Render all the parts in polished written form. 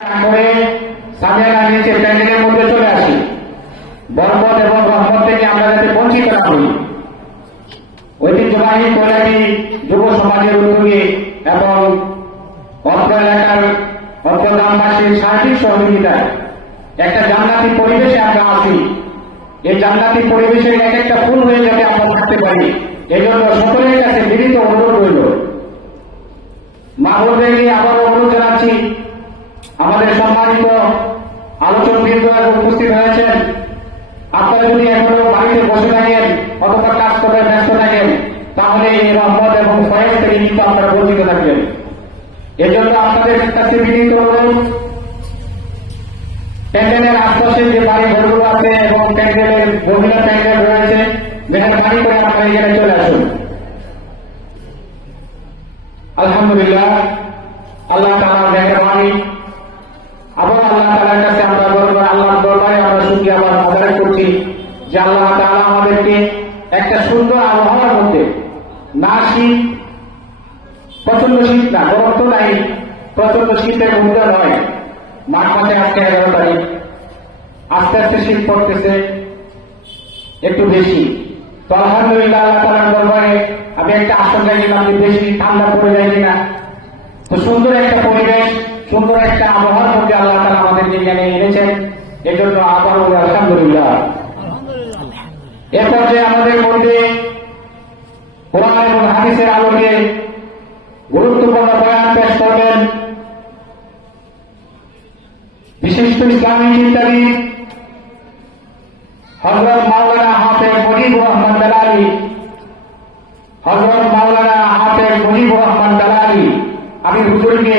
করে সামিয়ানা নিচে প্যান্ডেলের মধ্যে চলে আসি। বরকত এবং রহমত থেকে আমরা যাতে বঞ্চিত না হই, ঐতিহ্যবাহী কৈলাটি যুব সমাজের উদ্যোগে এবং অত্র এলাকার অত্র গ্রামবাসীর সার্বিক সহযোগিতায় একটা জান্নাতি পরিবেশে আমরা আছি। এই জান্নাতি পরিবেশের এক একটা ফুল হয়ে যাতে আমরা থাকতে পারি, এই জন্য সকলের কাছে বিনীত অনুরোধ রইল। মা বোনদেরকে আবারও অনুরোধ জানাচ্ছি, আমাদের সম্মানিত আলোচকবৃন্দ উপস্থিত হয়েছেন, আপনারা যদি এখনো বাড়িতে বসে থাকেন অথবা কাজ করে ব্যস্ত থাকেন, তাহলে এই রহমত এবং ফয়েজ থেকে কিন্তু আপনারা বঞ্চিত থাকবেন। এজন্য আপনাদের কাছে বিনীত অনুরোধ, প্যান্ডেলের আশপাশে যে বাড়ি ঘরগুলো আছে এবং প্যান্ডেলের মহিলা প্যান্ডেল রয়েছে, মেহরবানি করে আপনারা এখানে চলে আসুন। আলহামদুলিল্লাহ, আল্লাহ তাআলার মেহরবানি। আবার আল্লাহ তাআলার কাছে আমরা আল্লাহর দরবারে আমরা শুকরিয়া আদায় করছি যে আল্লাহ তাআলা আমাদেরকে একটা সুন্দর আবহাওয়ার মধ্যে, না শীত, প্রচন্ড শীত না, গরম তো নাই, প্রচন্ড শীতের মধ্যে নয়, মার্চ মাসে আজকে 11 তারিখ, আস্তে আস্তে শীত পড়তেছে একটু বেশি। তো আলহামদুলিল্লাহ আল্লাহ তাআলার দরবারে আমি একটা আশঙ্কা নিলাম যে বেশি ঠান্ডা পড়ে যায় কিনা। তো সুন্দর একটা পরিবেশ, সুন্দর একটা আবহাওয়ার মধ্যে আল্লাহ তাআলা আমাদেরকে এখানে এনেছেন, এজন্য আবার বলি আলহামদুলিল্লাহ। এরপর যে আমাদের মধ্যে কোরআন এবং হাদিসের আলোকে গুরুত্বপূর্ণ বয়ান পেশ করবেন বিশিষ্ট ইসলামী চিন্তাবিদ হযরত মাওলানা হাফেজ মুজিবুর রহমান দালালী। হযরত মাওলানা হাফেজ মুজিবুর রহমান দালালী আমি হুজুরকে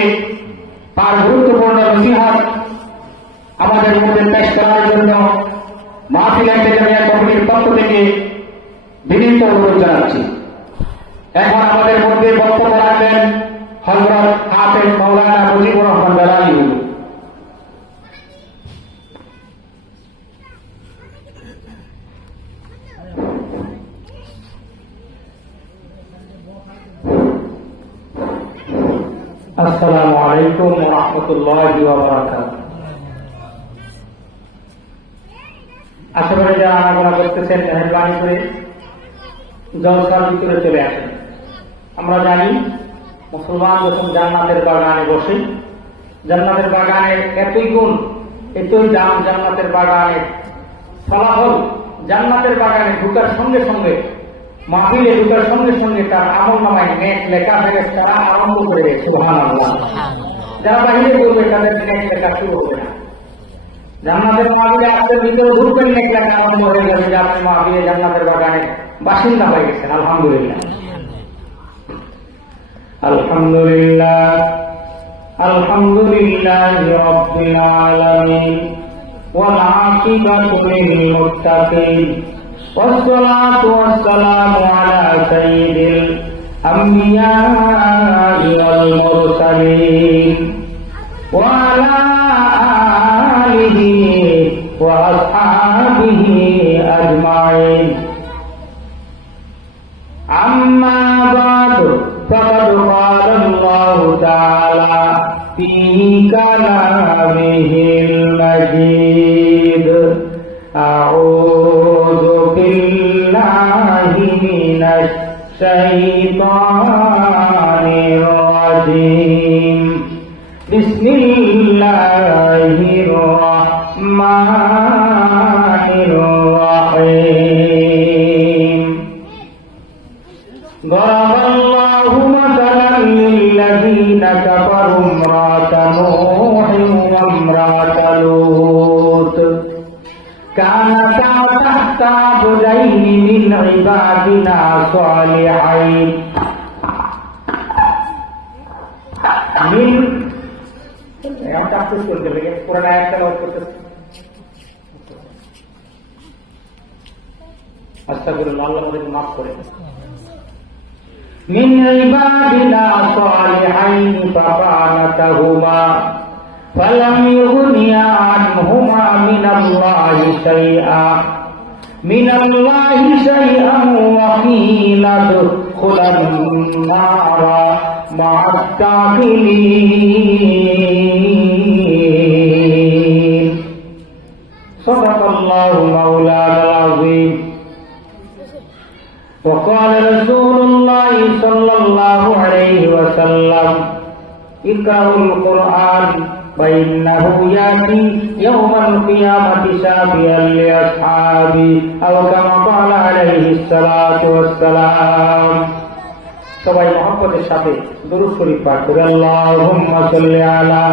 তার গুরুত্বপূর্ণ নসিহত আমাদের মধ্যে পেশ করার জন্য মাহফিল ইন্তেজামিয়া কমিটির পক্ষ থেকে বিনীত অনুরোধ জানাচ্ছি। এখন আমাদের মধ্যে বক্তব্য রাখবেন হযরত হাফেজ মাওলানা মুজিবুর রহমান দালালী। আসসালামু আলাইকুম ওয়া রাহমাতুল্লাহি ওয়া বারাকাতুহু। আসলে যারা আনাগোনা করতেছেন, মেহরবানি করে জলসার ভিতরে চলে আসেন। আমরা জানি মুসলমান যখন জান্নাতের বাগানে বসে, জান্নাতের বাগানের এতই গুণ, এতই দাম জান্নাতের বাগানের ফলাফল, জান্নাতের বাগানে ঢুকার সঙ্গে সঙ্গে, মাহফিলে ঢুকার সঙ্গে সঙ্গে তার আমলনামায় নেক লেখা ফেরেশতারা আরম্ভ করে দেয়। সুবহানাল্লাহ। যারা বাহিরে বলবে তাদের নেক লেখা শুরু হবে না। জান্নাতের মাহফিলে আপনার ভিতরে ঢুকবেন, নেক লেখা আরম্ভ হয়ে যাবে যে আপনি মাহফিলে জান্নাতের বাগানে বাসিন্দা হয়ে গেছেন। আলহামদুলিল্লাহ, আলহামদুলিল্লাহ, আলহামদুলিল্লাহি রাব্বিল আলামিন ওয়াল আকিবাতু লিল মুত্তাকিন والصلاة والسلام على سيد الأنبياء والمرسلين وعلى آله وأصحابه أجمعين. أما بعد فقد قال الله تعالى في كلامه المجيد: أعوذ بالله من الشيطان الرجيم. بسم الله الرحمن الرحيم. ضرب الله مثلا للذين كفروا امرأة نوح وامرأة لوط كانتا تحت عبدين من عبادنا صالحين من من عبادنا صالحين فخانتهما فلم يغنيا عنهما من الله شيئا মিনাল্লাহি শাইআন ওয়া কিলা দুখুলান নারা মা'আত তাকিলিন। সাদাকাল্লাহু মাওলানাল আযীম। وقال رسول الله صلى الله عليه وسلم اقرأوا القرآن فإنه يأتي يوم القيامة شافيا لأصحابه أو كما قال عليه الصلاة والسلام। সবাই মুহাম্মদের সাথে দুরূদ শরীফ পাঠ করে আল্লাহুম্মা সাল্লি আলা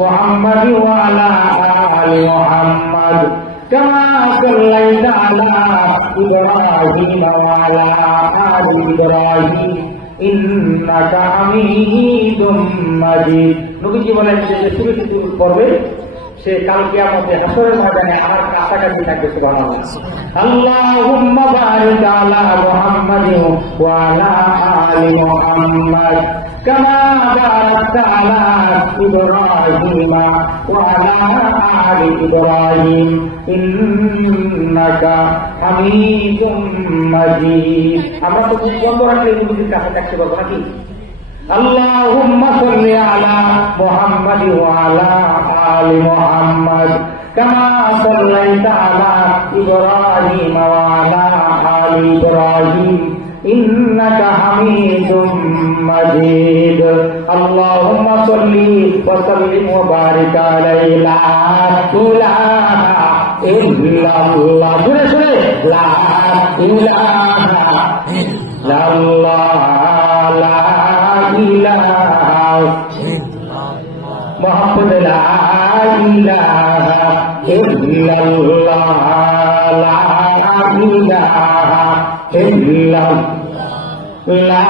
মুহাম্মাদ ওয়া আলা আলি মুহাম্মাদ কামা সাল্লাইতা আলা ইব্রাহিম ওয়া আলা আলি ইব্রাহিম ইন্নাকা হামিদুম মাজিদ। নবীজি বলেন যে সূরাটি পড়বে সে কাল কিয়ামতে হাসরের ময়দানে আমার কাছাকাছি থাকবে। সুবহানাল্লাহ। আল্লাহুম্মা বারিক আলা মুহাম্মাদ ওয়া আলা আলি মুহাম্মাদ কামা বারাকতা আলা ইব্রাহিম ওয়া আলা আলি ইব্রাহিম ইন্নাকা হামিদুম মাজিদ। আমরা তো বন্ধ রাখলে নবীর কাছে থাকতে পারবো নাকি? আল্লাহুম্মা সাল্লি আলা মুহাম্মাদ ওয়া আলা আলি মুহাম্মাদ কামা সাল্লাইতা আলা ইব্রাহিম ওয়া আলা আলি ইব্রাহিম ইন্নাকা হামিদুম মাজিদ। আল্লাহুম্মা সাল্লি ওয়া সাল্লিম ওয়া বারিক আলাইহি লা ইলাহা ইল্লাল্লাহ। জোরে জোরে লা ইলাহা ইল্লাল্লাহ লা ইলাহা মুহাম্মাদ লা ইলাহা ইল্লাল্লাহ লা ইলাহা ইল্লাল্লাহ লা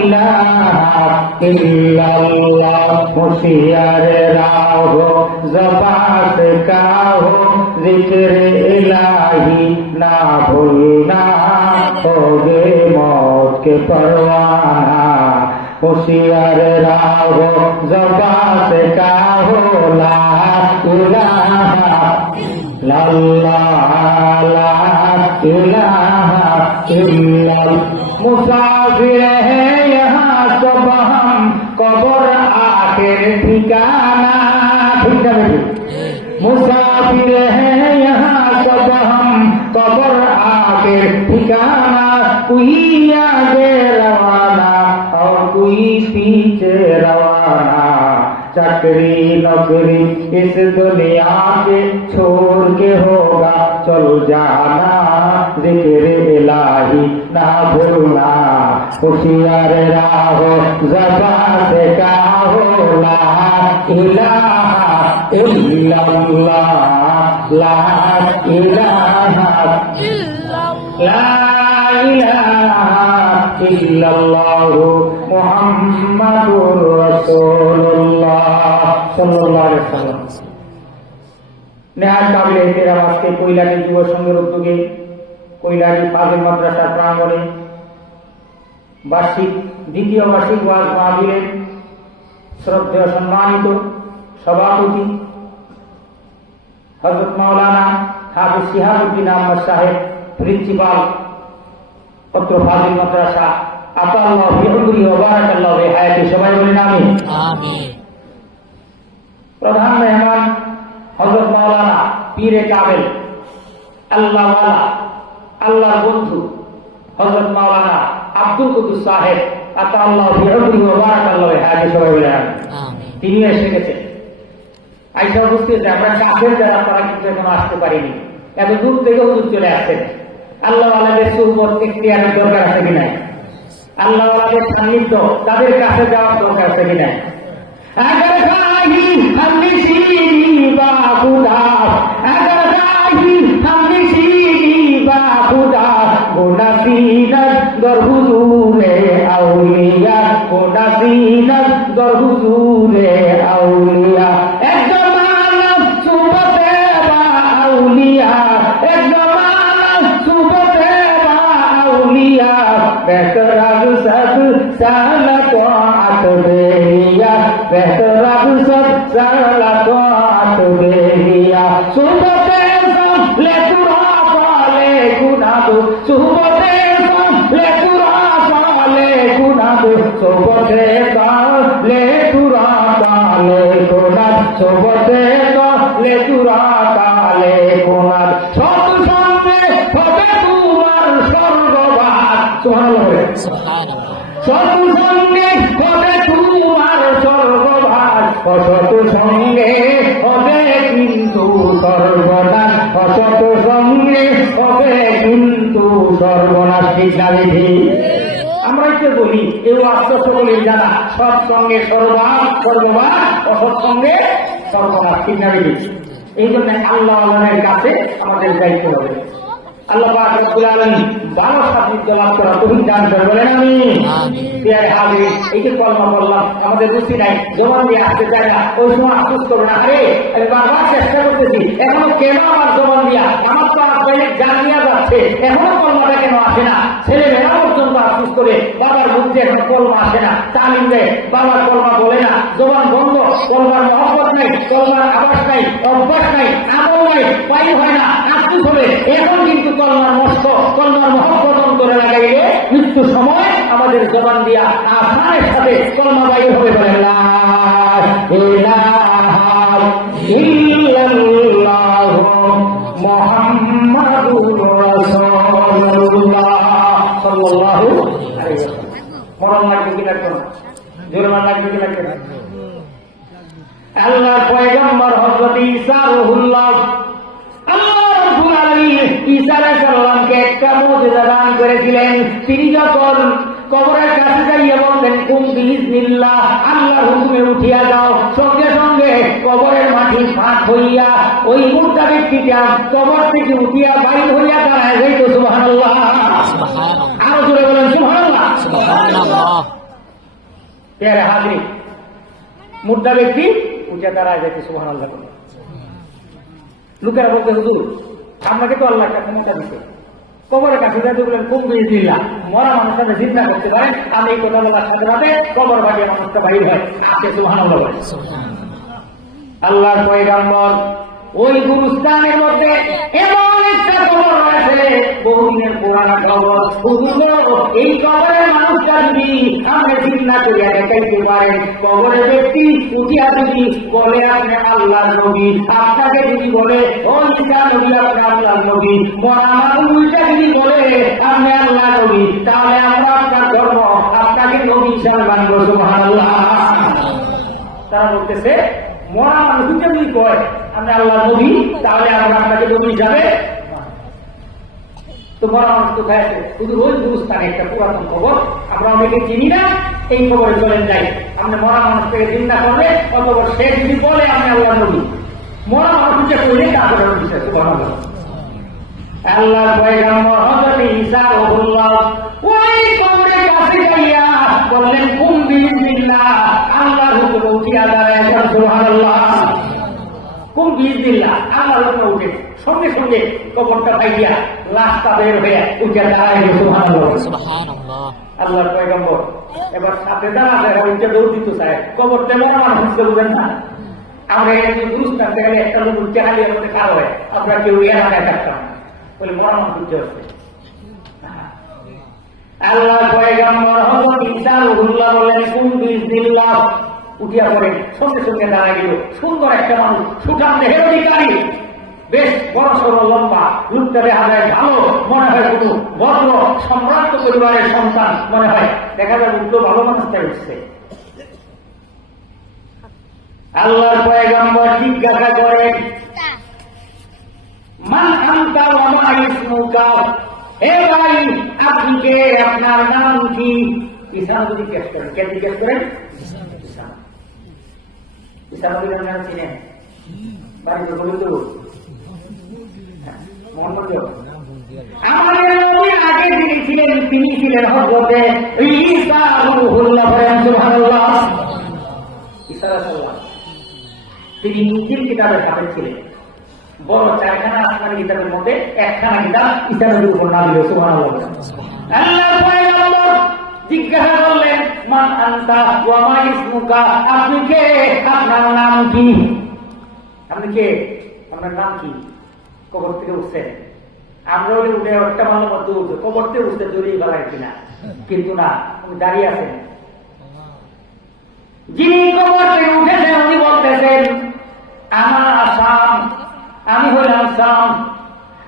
ইলাহা ইল্লাল্লাহ। होशियारे राहो ज़बात का हो जिक्र इलाही ना भूलना होगे मौत के परवाना। होशियार राहो ज़बात का हो ला इलाहा इल्लल्लाह ला इलाहा इल्लल्लाह। मुसाफिर है यहाँ सब हम कब्र आखिर ठिकाना। मुसाफिर है यहाँ सब हम कब्र आखिर ठिकाना। कोई आगे रवाना और कोई पीछे रवाना। चक्री नौकरी इस दुनिया के छोड़ के होगा चल जाना। जिक्र इलाही ना भूलना। होशियार राहो ज़बात का हो ला इलाहा इल्लल्लाह ला इलाहा ला इलाहा इल्लल्लाह मुहम्मदुर রাসূলুল্লাহ সাল্লাল্লাহু আলাইহি ওয়াসাল্লাম। নেহাত কাবিল এহতেরাম আজকে কৈলানি যুব সংঘের উদ্যোগে কৈলানি ফাজিল মাদ্রাসার প্রাঙ্গণে দ্বিতীয় বার্ষিক ওয়াজ মাহফিলের শ্রদ্ধেয় সম্মানিত সভাপতি হযরত মাওলানা হাফিজ শিহাবুদ্দিন আহমদ সাহেব, প্রিন্সিপাল পত্র ফাজিল মাদ্রাসা, আতাল্লাহু বিহুরি ওয়া বারাকাল্লাহু ফি হায়াতি। সবাই বলেন আমিন। প্রধান মেহমান হযরত মাওলানা পীরে কামেল আল্লাহওয়ালা আল্লাহর বন্ধু হযরত মাওলানা আব্দুল কুদ্দুস সাহেব, আতাল্লাহু বিহুরি ওয়া বারাকাল্লাহু ফি হায়াতি। সবাই বলেন আমিন। তিনি এসে গেছেন, আইসা উপস্থিত। আমরা কাছের যারা তারা কিন্তু এখনো আসতে পারিনি, এত দূর থেকে হুজুর চলে আসছেন। আল্লাহওয়ালাদের সুহবত ইখতিয়ারের দরকার আছে কি নাই? আল্লাহওয়ালাদের সান্নিধ্য তাদের কাছে যাওয়ার দরকার আছে কি নাই? अगर चाही हम निशीनी बाखुदा, अगर चाही हम निशीनी बाखुदा, गोना सीनत दर हुजूरे औलिया, गोना सीनत दर हुजूरे औलिया। एक जमाना सुबते बा औलिया, एक जमाना सुबते बा औलिया, बेहतर सब साला तो आत बेरिया, बेहतर सब साला तो आत बेरिया। सुबते सब ले तुरा पाले সোবতে তলে চূড়া তালে কোনার সৎসঙ্গে হবে তোমার স্বর্গবাস। সৎসঙ্গে হবে তোমার স্বর্গবাস, অসৎ সঙ্গে হবে কিন্তু সর্বনাশ, অসৎ সঙ্গে হবে কিন্তু সর্বনাশ। ঠিক না বিধি? আমরাই তো বলি কেউ আশ্চর্য বলি যারা সৎসঙ্গে সর্বনাশ, অসৎ সঙ্গে সর্বনাশ। ঠিক না বিধি? এই জন্য আল্লাহ আল্লাহের কাছে আমাদের যাইতে হবে। আল্লাহ পাক রব্বুল আলামিন ভালো সান্নিধ্য লাভ করা তৌফিক দান করেন, বলেন আমিন। এই যে কলমা বললাম, আমাদের রুচি নাই, জবান দিয়ে আসতে চায় না, ওই সময় আফসোস করবে না, আরে আমি বারবার চেষ্টা করতেছি, এখনো কেন আমার জবান দিয়া, আমার তো আপনার জান দিয়া যাচ্ছে, এখনো কলমাটা কেন আসে না? ছেলে মেয়েরা পর্যন্ত আফসোস করে বাবার বুদ্ধি এখন কলমা আসে না, তালিম দেয়, বাবার কলমা বলে না, জবান বন্ধ, কলমার মহব্বত নাই, কলমার আবাস নাই, অভ্যাস নাই, আমল নাই, পাই হয় না, আফসোস হবে। এখন কিন্তু কলমার নষ্ট, কলমার মহব্বত অন্তরে লাগাইলে মৃত্যুর সময় আমাদের জবান দিয়া আসানের সাথে কলমা বাইর হবে। বলেন লা ইলাহা ইল্লাল্লাহু মুহাম্মাদুর রাসূলুল্লাহ সাল্লাল্লাহু আলাইহি ওয়াসাল্লাম। মরণ লাগবে কি লাগবে না? জোরমান লাগবে কি লাগবে না? আল্লাহর পয়গম্বর হযরত ঈসা রূহুল্লাহ ঈসা আলাইহিস সালামকে একটা মুজিজা দান করেছিলেন। তিনি যখন কবরের কাছে যাইয়া বলতেন কুম বিইজনিল্লাহ, আল্লাহর হুকুমে উঠিয়া যাও, সঙ্গে সঙ্গে কবরের মাটি ফাঁক হইয়া ওই মুর্দা ব্যক্তিটা কবর থেকে উঠিয়া বাইর হইয়া দাঁড়ায় যাইত। সুবহানাল্লাহ, আরো জোরে বলেন সুবহানাল্লাহ। প্যারে হাজির, মুর্দা ব্যক্তি উঠিয়া দাঁড়ায় যাইত। সুবহানাল্লাহ। লোকেরা বলতে হুজুর আপনাকে তো আল্লাহ একটা ক্ষমতা দিচ্ছে, কবরের কাছে যাতে বলেন খুব বিজনিল্লাহ, মরা মানুষটা জিজ্ঞা করতে পারেন, আমি এই কথা বলার সাথে সাথে কবর বাড়িয়ে মানুষটা বাহির হয়। আপনি সুবহানাল্লাহ বলেন। আল্লাহর পয়গম্বর ওই গুরুস্থানের মধ্যে এমন একটা কবর রয়েছে, বহুদিনের পুরানা কবর। এই কবরের মানুষটা যদি আপনি চিন্তা করিয়া দেখাইতে পারেন, কবরের ব্যক্তি উঠিয়া যদি বলে আপনি আল্লাহর নবী, আপনাকে যদি বলে ও ঈসা নবী আপনি আল্লাহর নবী, মরা মানুষ উল্টা যদি বলে আপনি আল্লাহ নবী, তাহলে আমরা আপনার ধর্ম আপনাকে নবী হিসাবে মানব। সুবহানাল্লাহ। তারা বলতেছে মরা মানুষ যদি কয় আপনি আল্লাহ নবী, তাহলে আমরা আপনাকে নবী হিসাবে। তো মরা মানুষ কোথায় আছে? শুধু ওই গুরুস্থানে একটা পুরাতন খবর, আমরা অনেকে চিনি না, এই খবরে চলেন যাই। আপনি মরা মানুষ থেকে চিন্তা করলে অথবা সে যদি বলে আমি আল্লাহ নবী, মরা মানুষকে কইলে তারপরে বিশ্বাস। সুবহানাল্লাহ। আল্লাহর পয়গম্বর হযরত ঈসা রূহুল্লাহ ওই কবরের কাছে যাইয়া বললেন কুম বিইজনিল্লাহ, আল্লাহর হুকুমে উঠিয়া দাঁড়ায়। সুবহানাল্লাহ। কুম বিইজনিল্লাহ, আল্লাহর হুকুমে উঠে সঙ্গে সঙ্গে কবরটা পাইয়া লাশটা বের হয়ে উঠে দাঁড়ায়। সুবহানাল্লাহ। আল্লাহর পয়গম্বর এবার সাথে দাঁড়ায় উঠে দৌড় দিতে চায়, কবরটা মরা মানুষকে বুঝেন না। আমরা এই গুরুস্থান থেকে একটা লোক উঠে হারিয়ে মধ্যে খাওয়া হয়, আপনার কেউ এলাকায় থাকতাম বলে মরা মানুষ উঠে হচ্ছে। আল্লাহর পয়গম্বর হযরত ঈসা রূহুল্লাহ বলেন কুম বিইজনিল্লাহ, উঠিয়া পড়ে সঙ্গে সঙ্গে দাঁড়ায় গেল। সুন্দর একটা মানুষ, সুঠাম দেহের অধিকারী, বেশ বড় সড় লম্বা, লুকটা দেখা যায় ভালো, মনে হয় কোনো ভদ্র সম্ভ্রান্ত পরিবারের সন্তান মনে হয়, দেখা যায় উল্টো ভালো মানুষটা উঠছে। আল্লাহর পয়গম্বর জিজ্ঞাসা করেন মান আনতা ওয়া মা ইসমুকা, হে ভাই আপনি কে, আপনার নাম কি? ঈসা নবী জিজ্ঞেস করেন। কে জিজ্ঞেস করেন? ঈসা নবীর নাম চিনেন? বাড়িতে বলে দেব মোহাম্মদ। আমাদের নবী আগে যিনি ছিলেন তিনি ছিলেন হযরত ঈসা রূহুল্লাহ। সুবহানাল্লাহ। ঈসা রাসূলুল্লাহ তিনি ইনজিল কিতাবের হাফেজ ছিলেন। বড় চারখানা আসমানি কিতাবের মধ্যে একখানা কিতাব ঈসা নবীর উপর নাযিল। সুবহানাল্লাহ। আল্লাহর পয়গম্বর জিজ্ঞাসা করলেন মান আনতা ওয়া মা ইসমুকা, আপনি কে, আপনার নাম কি? আপনি কে, আপনার নাম কি? কবর থেকে উঠছেন, আমরা ওই উঠে একটা ভালো মতো উঠে কবর থেকে উঠতে জড়িয়ে ফেলা কিনা, কিন্তু না, উনি দাঁড়িয়ে আছেন। যিনি কবর থেকে উঠেছেন উনি বলতেছেন আনা শাম, আমি হলাম শাম।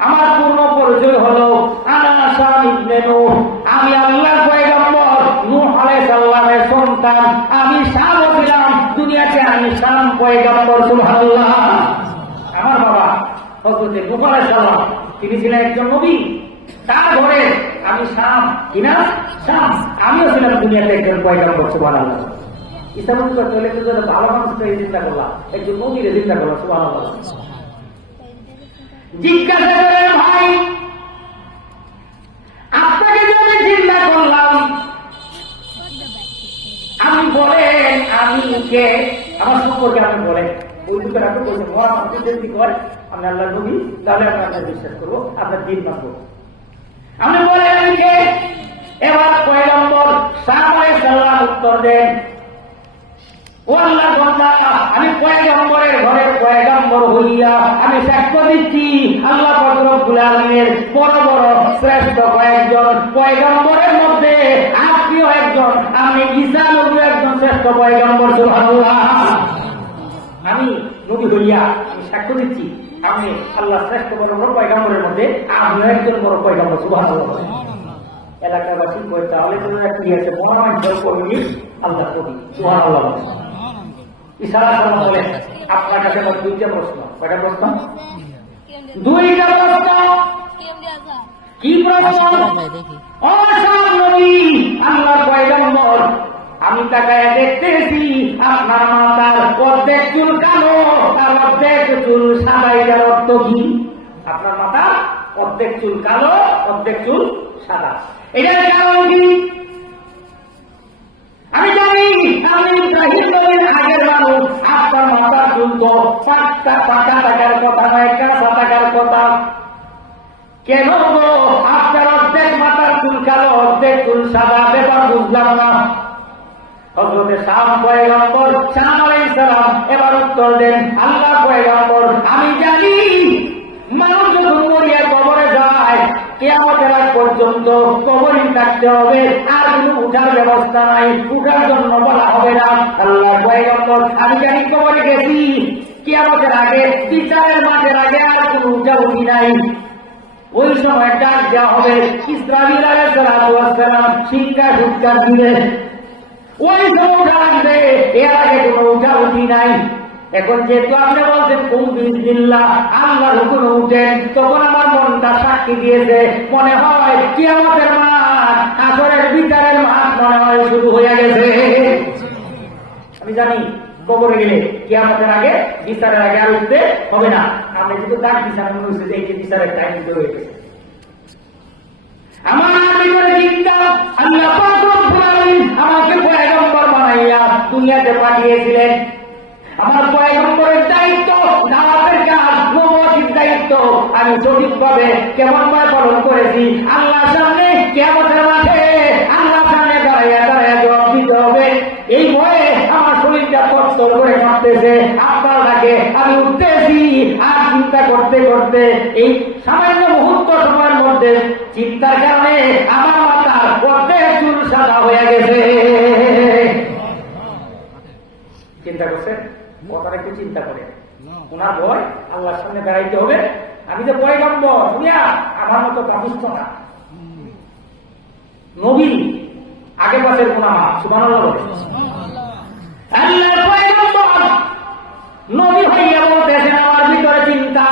আমার পূর্ণ পরিচয় হলো আনা শাম ইবনে নূহ, আমি আল্লাহর পয়গম্বর নূহ আলাইহিস সালামের সন্তান। আমি শাম ছিলাম, দুনিয়াতে আমি শাম পয়গম্বর। সুবহানাল্লাহ। আমার বাবা হযরত নূহ আলাইহিস সালাম, তিনি ছিলেন একজন নবী। তার ঘরে আমি শাম, কিনা শাম, আমিও ছিলাম দুনিয়াতে একজন পয়গম্বর। সুবহানাল্লাহ। ইসলাম তো চলে গেলে ভালো মানুষকে চিন্তা করলাম, একজন নবীরে চিন্তা করলাম। সুবহানাল্লাহ। জিজ্ঞাসা করেন, ভাই আপনাকে যদি চিন্তা করলাম, আমি বলেন আমি কে, আমার সম্পর্কে আপনি বলেন। ওই দুটো রাখো বলছে মরা মানুষের যদি করে আমি আল্লাহ নবী, তাহলে আমরা আপনার বিশ্বাস করবো, আপনার দিন মানবো। আপনি বলেন আমি কে। এবার পয়গম্বর শাম আলাইহিস সালাম উত্তর দেন, ও আল্লাহর বান্দা, আমি পয়গম্বরের ঘরের পয়গম্বর হইয়া আমি সাক্ষ্য দিচ্ছি আল্লাহ পাক রব্বুল আলামিনের বড় বড় শ্রেষ্ঠ কয়েকজন পয়গম্বরের মধ্যে আপনিও একজন, আমি ঈসা নবী একজন শ্রেষ্ঠ পয়গম্বর। সুবহানাল্লাহ। আমি নবী হইয়া আমি সাক্ষ্য দিচ্ছি আমি আল্লাহ শ্রেষ্ঠ বড় বড় পয়গম্বরের মধ্যে আপনিও একজন বড় পয়গম্বর। সুবহানাল্লাহ। এলাকাবাসী কই তাহলে তো কি আছে, মহান কবি আল্লাহ কবি। সুবহানাল্লাহ। ইশারা সালাম বলেন, আপনার কাছে আমার দুইটা প্রশ্ন। কয়টা প্রশ্ন? দুইটা প্রশ্ন। কি প্রশ্ন? ও শাম নবী, আল্লাহর পয়গম্বর, আমি তাকায় দেখতেছি আপনার মাথার অর্ধেক চুল কালো আর অর্ধেক চুল সাদা। এটার অর্থ কি? আপনার মাথা অর্ধেক চুল কালো অর্ধেক চুল সাদা, এটার কারণ কি? আমি জানি আমি ইব্রাহিম নবীর আগের মানুষ। আপনার মাথার চুল তো পাকা পাকা থাকার কথা নয়, কাঁচা থাকার কথা। কেন গো আপনার অর্ধেক মাথার চুল কালো অর্ধেক চুল সাদা? ব্যাপার বুঝলাম না। হযরত শাম পয়গম্বর শাম আলাইহিস সালাম এবার উত্তর দেন, আল্লাহ পয়গম্বর, আমি জানি মানুষ যখন মরিয়া কবরে যায় কিয়ামতের আগ পর্যন্ত কবরে থাকতে হবে, আর কোনো উঠার ব্যবস্থা নাই, উঠার জন্য বলা হবে না। আল্লাহ পয়গম্বর, আমি জানি কবরে গেছি কিয়ামতের আগে, বিচারের মাঠের আগে আর কোনো উঠা উঠি নাই। ওই সময় ডাক দেওয়া হবে, ইসরাঈল আলাইহিস সালাম শিক্ষা ঢুকা দিবে, ওই সময় ডাক দেয়, এর আগে কোনো উঠা উঠি নাই। এখন যেহেতু আপনি বলছেন কুম বিসমিল্লাহ, আল্লাহর হুকুমে উঠেন, তখন আমার মনটা সাক্ষী দিয়েছে, মনে হয় কিয়ামতের মাঠ, আসরের বিচারের মাঠ মনে হয় শুরু হয়ে গেছে। আমি জানি কবরে গেলে কিয়ামতের আগে বিচারের আগে আর উঠতে হবে না। আমরা যেহেতু ডাক বিচার মনে হচ্ছে যে এই বিচারের টাইম হয়ে গেছে। আমার ভিতরে চিন্তা, আল্লাহ পাক রব্বুল আলামিন আমাকে পয়গম্বর বানাইয়া দুনিয়াতে পাঠিয়েছিলেন। আমার পয়গম্বরের দায়িত্ব, দাওয়াতের কাজ, নবুয়তের দায়িত্ব আমি সঠিকভাবে কেমন ভাবে পালন করেছি আল্লাহর সামনে কিয়ামতের মাঠে আল্লাহর সামনে দাঁড়াইয়া দাঁড়াইয়া জবাব দিতে হবে। এই ভয়ে আমার শরীরটা তরতর করে কাঁপতেছে। আপনার আগে আমি উঠতেছি আর চিন্তা করতে করতে এই সামান্য মুহূর্ত সময়ের মধ্যে চিন্তার কারণে আমার মাথা অর্ধেক চুল সাদা হয়ে গেছে। চিন্তা করছেন? কথাটা একটু চিন্তা করে, ওনার ভয় আল্লাহর সামনে দাঁড়াইতে হবে। আমি যে পয়গম্বর, দুনিয়া আমার মতো কাপুষ্ট না, নবী আগে পাশের কোন আমার। সুবহানাল্লাহ। আল্লাহর পয়গম্বর নবী হইয়া বলতেছেন, আমার ভিতরে চিন্তা,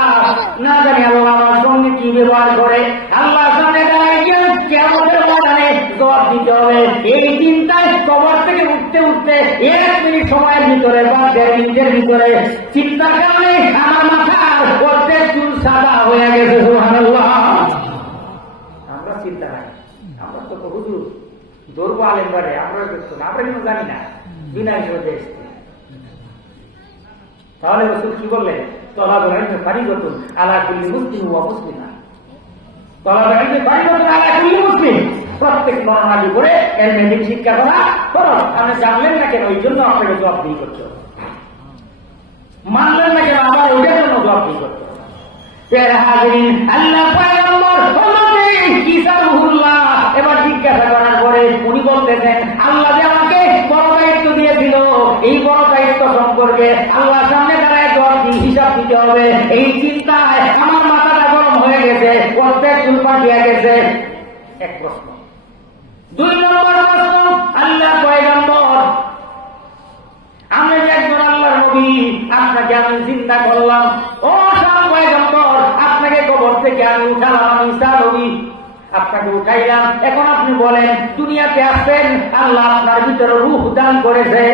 না জানি আল্লাহ আমার সঙ্গে কি ব্যবহার করে। আল্লাহর সামনে দাঁড়াই গিয়ে কিয়ামতের ময়দানে জবাব দিতে হবে। এই চিন্তায় কবর থেকে উঠতে উঠতে 1 মিনিট সময়ের ভিতরে বা 1.5 মিনিটের ভিতরে চিন্তার কারণে আমার মাথার অর্ধেক চুল সাদা হয়ে গেছে। সুবহানাল্লাহ। আমরা চিন্তা নাই, আমরা তো হুজুর দৌড়বো আলেম বাড়ে, আমরা দেখতো না, আমরা কিন্তু জানি না, বিনা হিসেবে এসছি। তাহলে রাসূল কি বললেন? তলাবুল ইলমি ফারিদাতুন আলা কুল্লি মুসলিম ওয়া মুসলিমা। তলাবুল ইলমি ফারিদাতুন আলা কুল্লি মুসলিম, প্রত্যেক নরনারীর উপরে ইলমের শিক্ষা করা ফরজ। আপনি জানলেন না কেন? ওই জন্য আপনাকে জবাবদিহি করতে হবে। মানলেন না কেন? আবার ওইটার জন্য জবাবদিহি করতে হবে। আল্লাহ পয়গম্বর ঈসা রূহুল্লাহ এবার জিজ্ঞাসা করার পরে উনি বলতেছেন, আল্লাহ যে আমাকে বড় দায়িত্ব দিয়েছিল, এই বড় দায়িত্ব সম্পর্কে আল্লাহর সামনে দাঁড়ায় জবাব হিসাব দিতে হবে। এই চিন্তায় আমার মাথাটা গরম হয়ে গেছে, প্রত্যেক চুল পাঠিয়ে গেছে। এক প্রশ্ন। 2 নম্বর প্রশ্ন, আল্লাহ পয়গম্বর, আমি যে একজন আল্লাহর নবী, আপনাকে আমি চিন্তা করলাম, ও শাম পয়গম্বর, আপনাকে কবর থেকে আমি উঠালাম, আমি ঈসা নবী, আপনাকে উঠাইলাম। এখন আপনি বলেন, দুনিয়াতে আসছেন, আল্লাহ আপনার ভিতরে রূহ দান করেছে,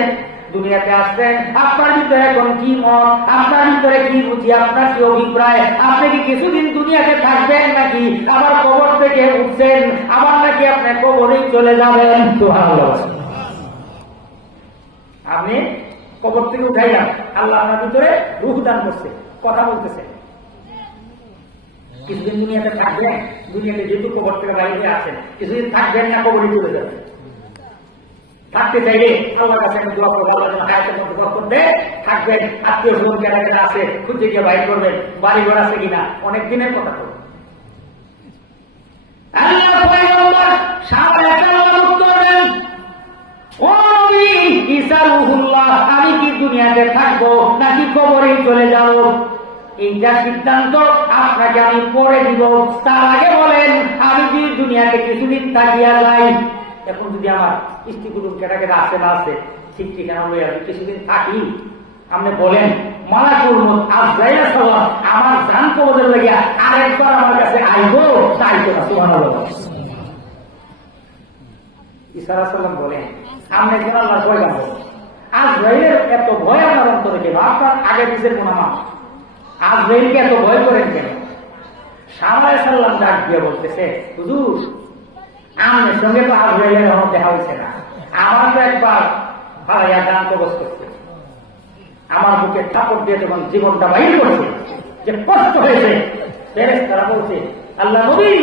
দুনিয়াতে আসছেন, আপনার ভিতরে এখন কি মত, আপনার ভিতরে কি বুঝি, আপনার কি অভিপ্রায়? আপনি কি কিছুদিন দুনিয়াতে থাকবেন, নাকি আবার কবর থেকে উঠছেন, আবার নাকি আপনি কবরেই চলে যাবেন? সুবহানাল্লাহ। আপনি কবর থেকে উঠাইলাম, আল্লাহ আপনার ভিতরে রূহ দান করছে, কথা বলতেছে, কিছুদিন দুনিয়াতে থাকবেন, দুনিয়াতে যেহেতু কবর থেকে বাইরে আছেন, কিছুদিন থাকবেন না, কবরে চলে যাবেন। থাকতে চাইলে আল্লাহর কাছে দোয়া করবেন, আল্লাহ যেন হায়াতের মধ্যে বরকত দেয়, থাকবেন, আত্মীয় স্বজন যারা আছে খুঁজে গিয়ে বাইর করবেন, বাড়ি ঘর আছে কিনা, অনেক দিনের কথা করবেন। আল্লাহ পয়গম্বর সাহাবায়ে কেরাম উত্তর দেন, ও নবী ঈসা রূহুল্লাহ, আমি কি দুনিয়াতে থাকবো নাকি কবরেই চলে যাব? এইটা সিদ্ধান্ত আপনাকে আমি পরে দিব, তার আগে বলেন, আমি যদি দুনিয়াতে কিছুদিন থাকিয়া যাই, এখন যদি আমার স্ত্রী কুটুম কেটাকে আছে না আছে, ঠিক ঠিকানা লইয়া আমি কিছুদিন থাকি, আপনি বলেন মালাকুল মউত আজরাইল সালাম আমার জান কবজের লাগিয়া আরেকবার আমার কাছে আইবো, চাইতো না? সুবহানাল্লাহ। ঈসা আলাইহিস সালাম বলেন, আপনি কেন আল্লাহর পয়গম্বর, আজরাইলের এত ভয় আপনার অন্তরে কেন? আপনার আগে পিছের কোন আমা, আজরাইলকে এত ভয় করেন কেন? সাহাবায়ে সাল্লাম ডাক দিয়ে বলতেছে, হুজুর, আমার সঙ্গে তো আজরাইলের এখনো দেখা হয়েছে না, আমার তো একবার ভাইয়া জান কবজ করছে, আমার বুকে কাপড় দিয়ে যখন জীবনটা বাহির করছে, যে কষ্ট হয়েছে, ফেরেশতারা বলছে, আল্লাহ নবী,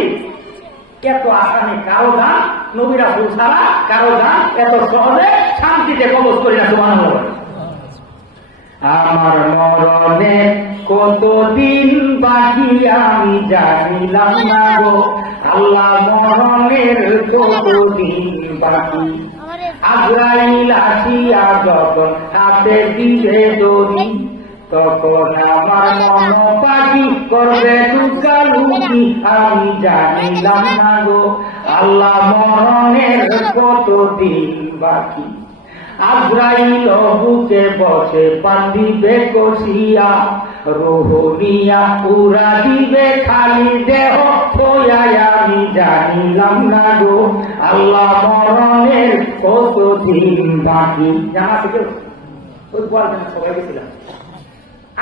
এত আসামি কারো গান, নবী রাসূল ছাড়া কারো গান এত সহজে শান্তিতে কবজ করি না। সুবহানাল্লাহ। আমার মরণে কতদিন বাকি আমি জানিলাম না গো, আল্লাহ মরণের কতদিন বাকি, আজরাইল আসিয়া যখন হাতে দিবে দড়ি, তখন আমার মন পাখি করবে লুকালুকি, আমি জানিলাম না গো, আল্লাহ মরণের কতদিন বাকি। আজরাইল বুকে বসে বান্ধিবে কষিয়া, রূহ নিয়া উড়া দিবে খালি দেহ, তোয়াই আমি জানিলাম না গো, আল্লাহ মরণের কতদিন বাকি। জানা আছে কেউ? ওই বলবেন সবাই গেছিলাম,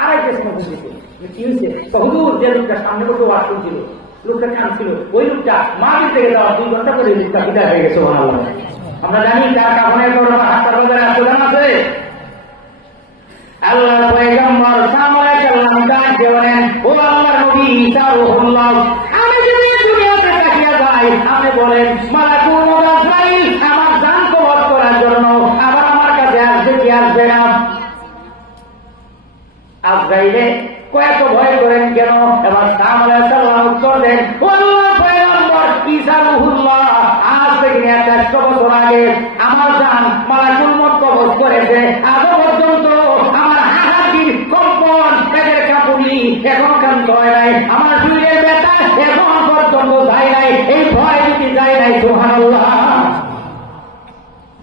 আরেক দেশ বুঝেছে কি হয়েছে, হুজুর যে লোকটা সামনে বসে ওয়াজ করছিল, লোকটা খাচ্ছিল, ওই লোকটা মাটির থেকে যাওয়া 2 ঘন্টা করে লোকটা বিদায় হয়ে গেছে। সুবহানাল্লাহ। আমরা জানি তার কাফনের প্রবলেম হাসপাতালে আসলাম আছে। আল্লাহর পয়গম্বর সাহাবায়ে কেরাম ডাক দিয়ে বলেন, ও আল্লাহর নবী ঈসা রূহুল্লাহ, আমি যদি দুনিয়াতে তাকিয়ে যাই, আপনি বলেন মালাকুল মউত আজরাইল আমার জান কবজ করার জন্য আবার আমার কাছে আসবে কি আসবে না? আজরাইলে কয়েক ভয় করেন কেন? এবার সাহাবায়ে কেরাম উত্তর দেন, ও আল্লাহর পয়গম্বর ঈসা রূহুল্লাহ, আজ থেকে 100 বছর আগে আমার জান মালাকুল মউত কবজ করেছে, আজও পর্যন্ত আমার হাহাটির কম্পন, পেটের কাঁপুনি এখন শান্ত হয় নাই, আমার শরীরের ব্যথা এখন পর্যন্ত যায় নাই, এই ভয় যদি যায় নাই। সুবহানাল্লাহ।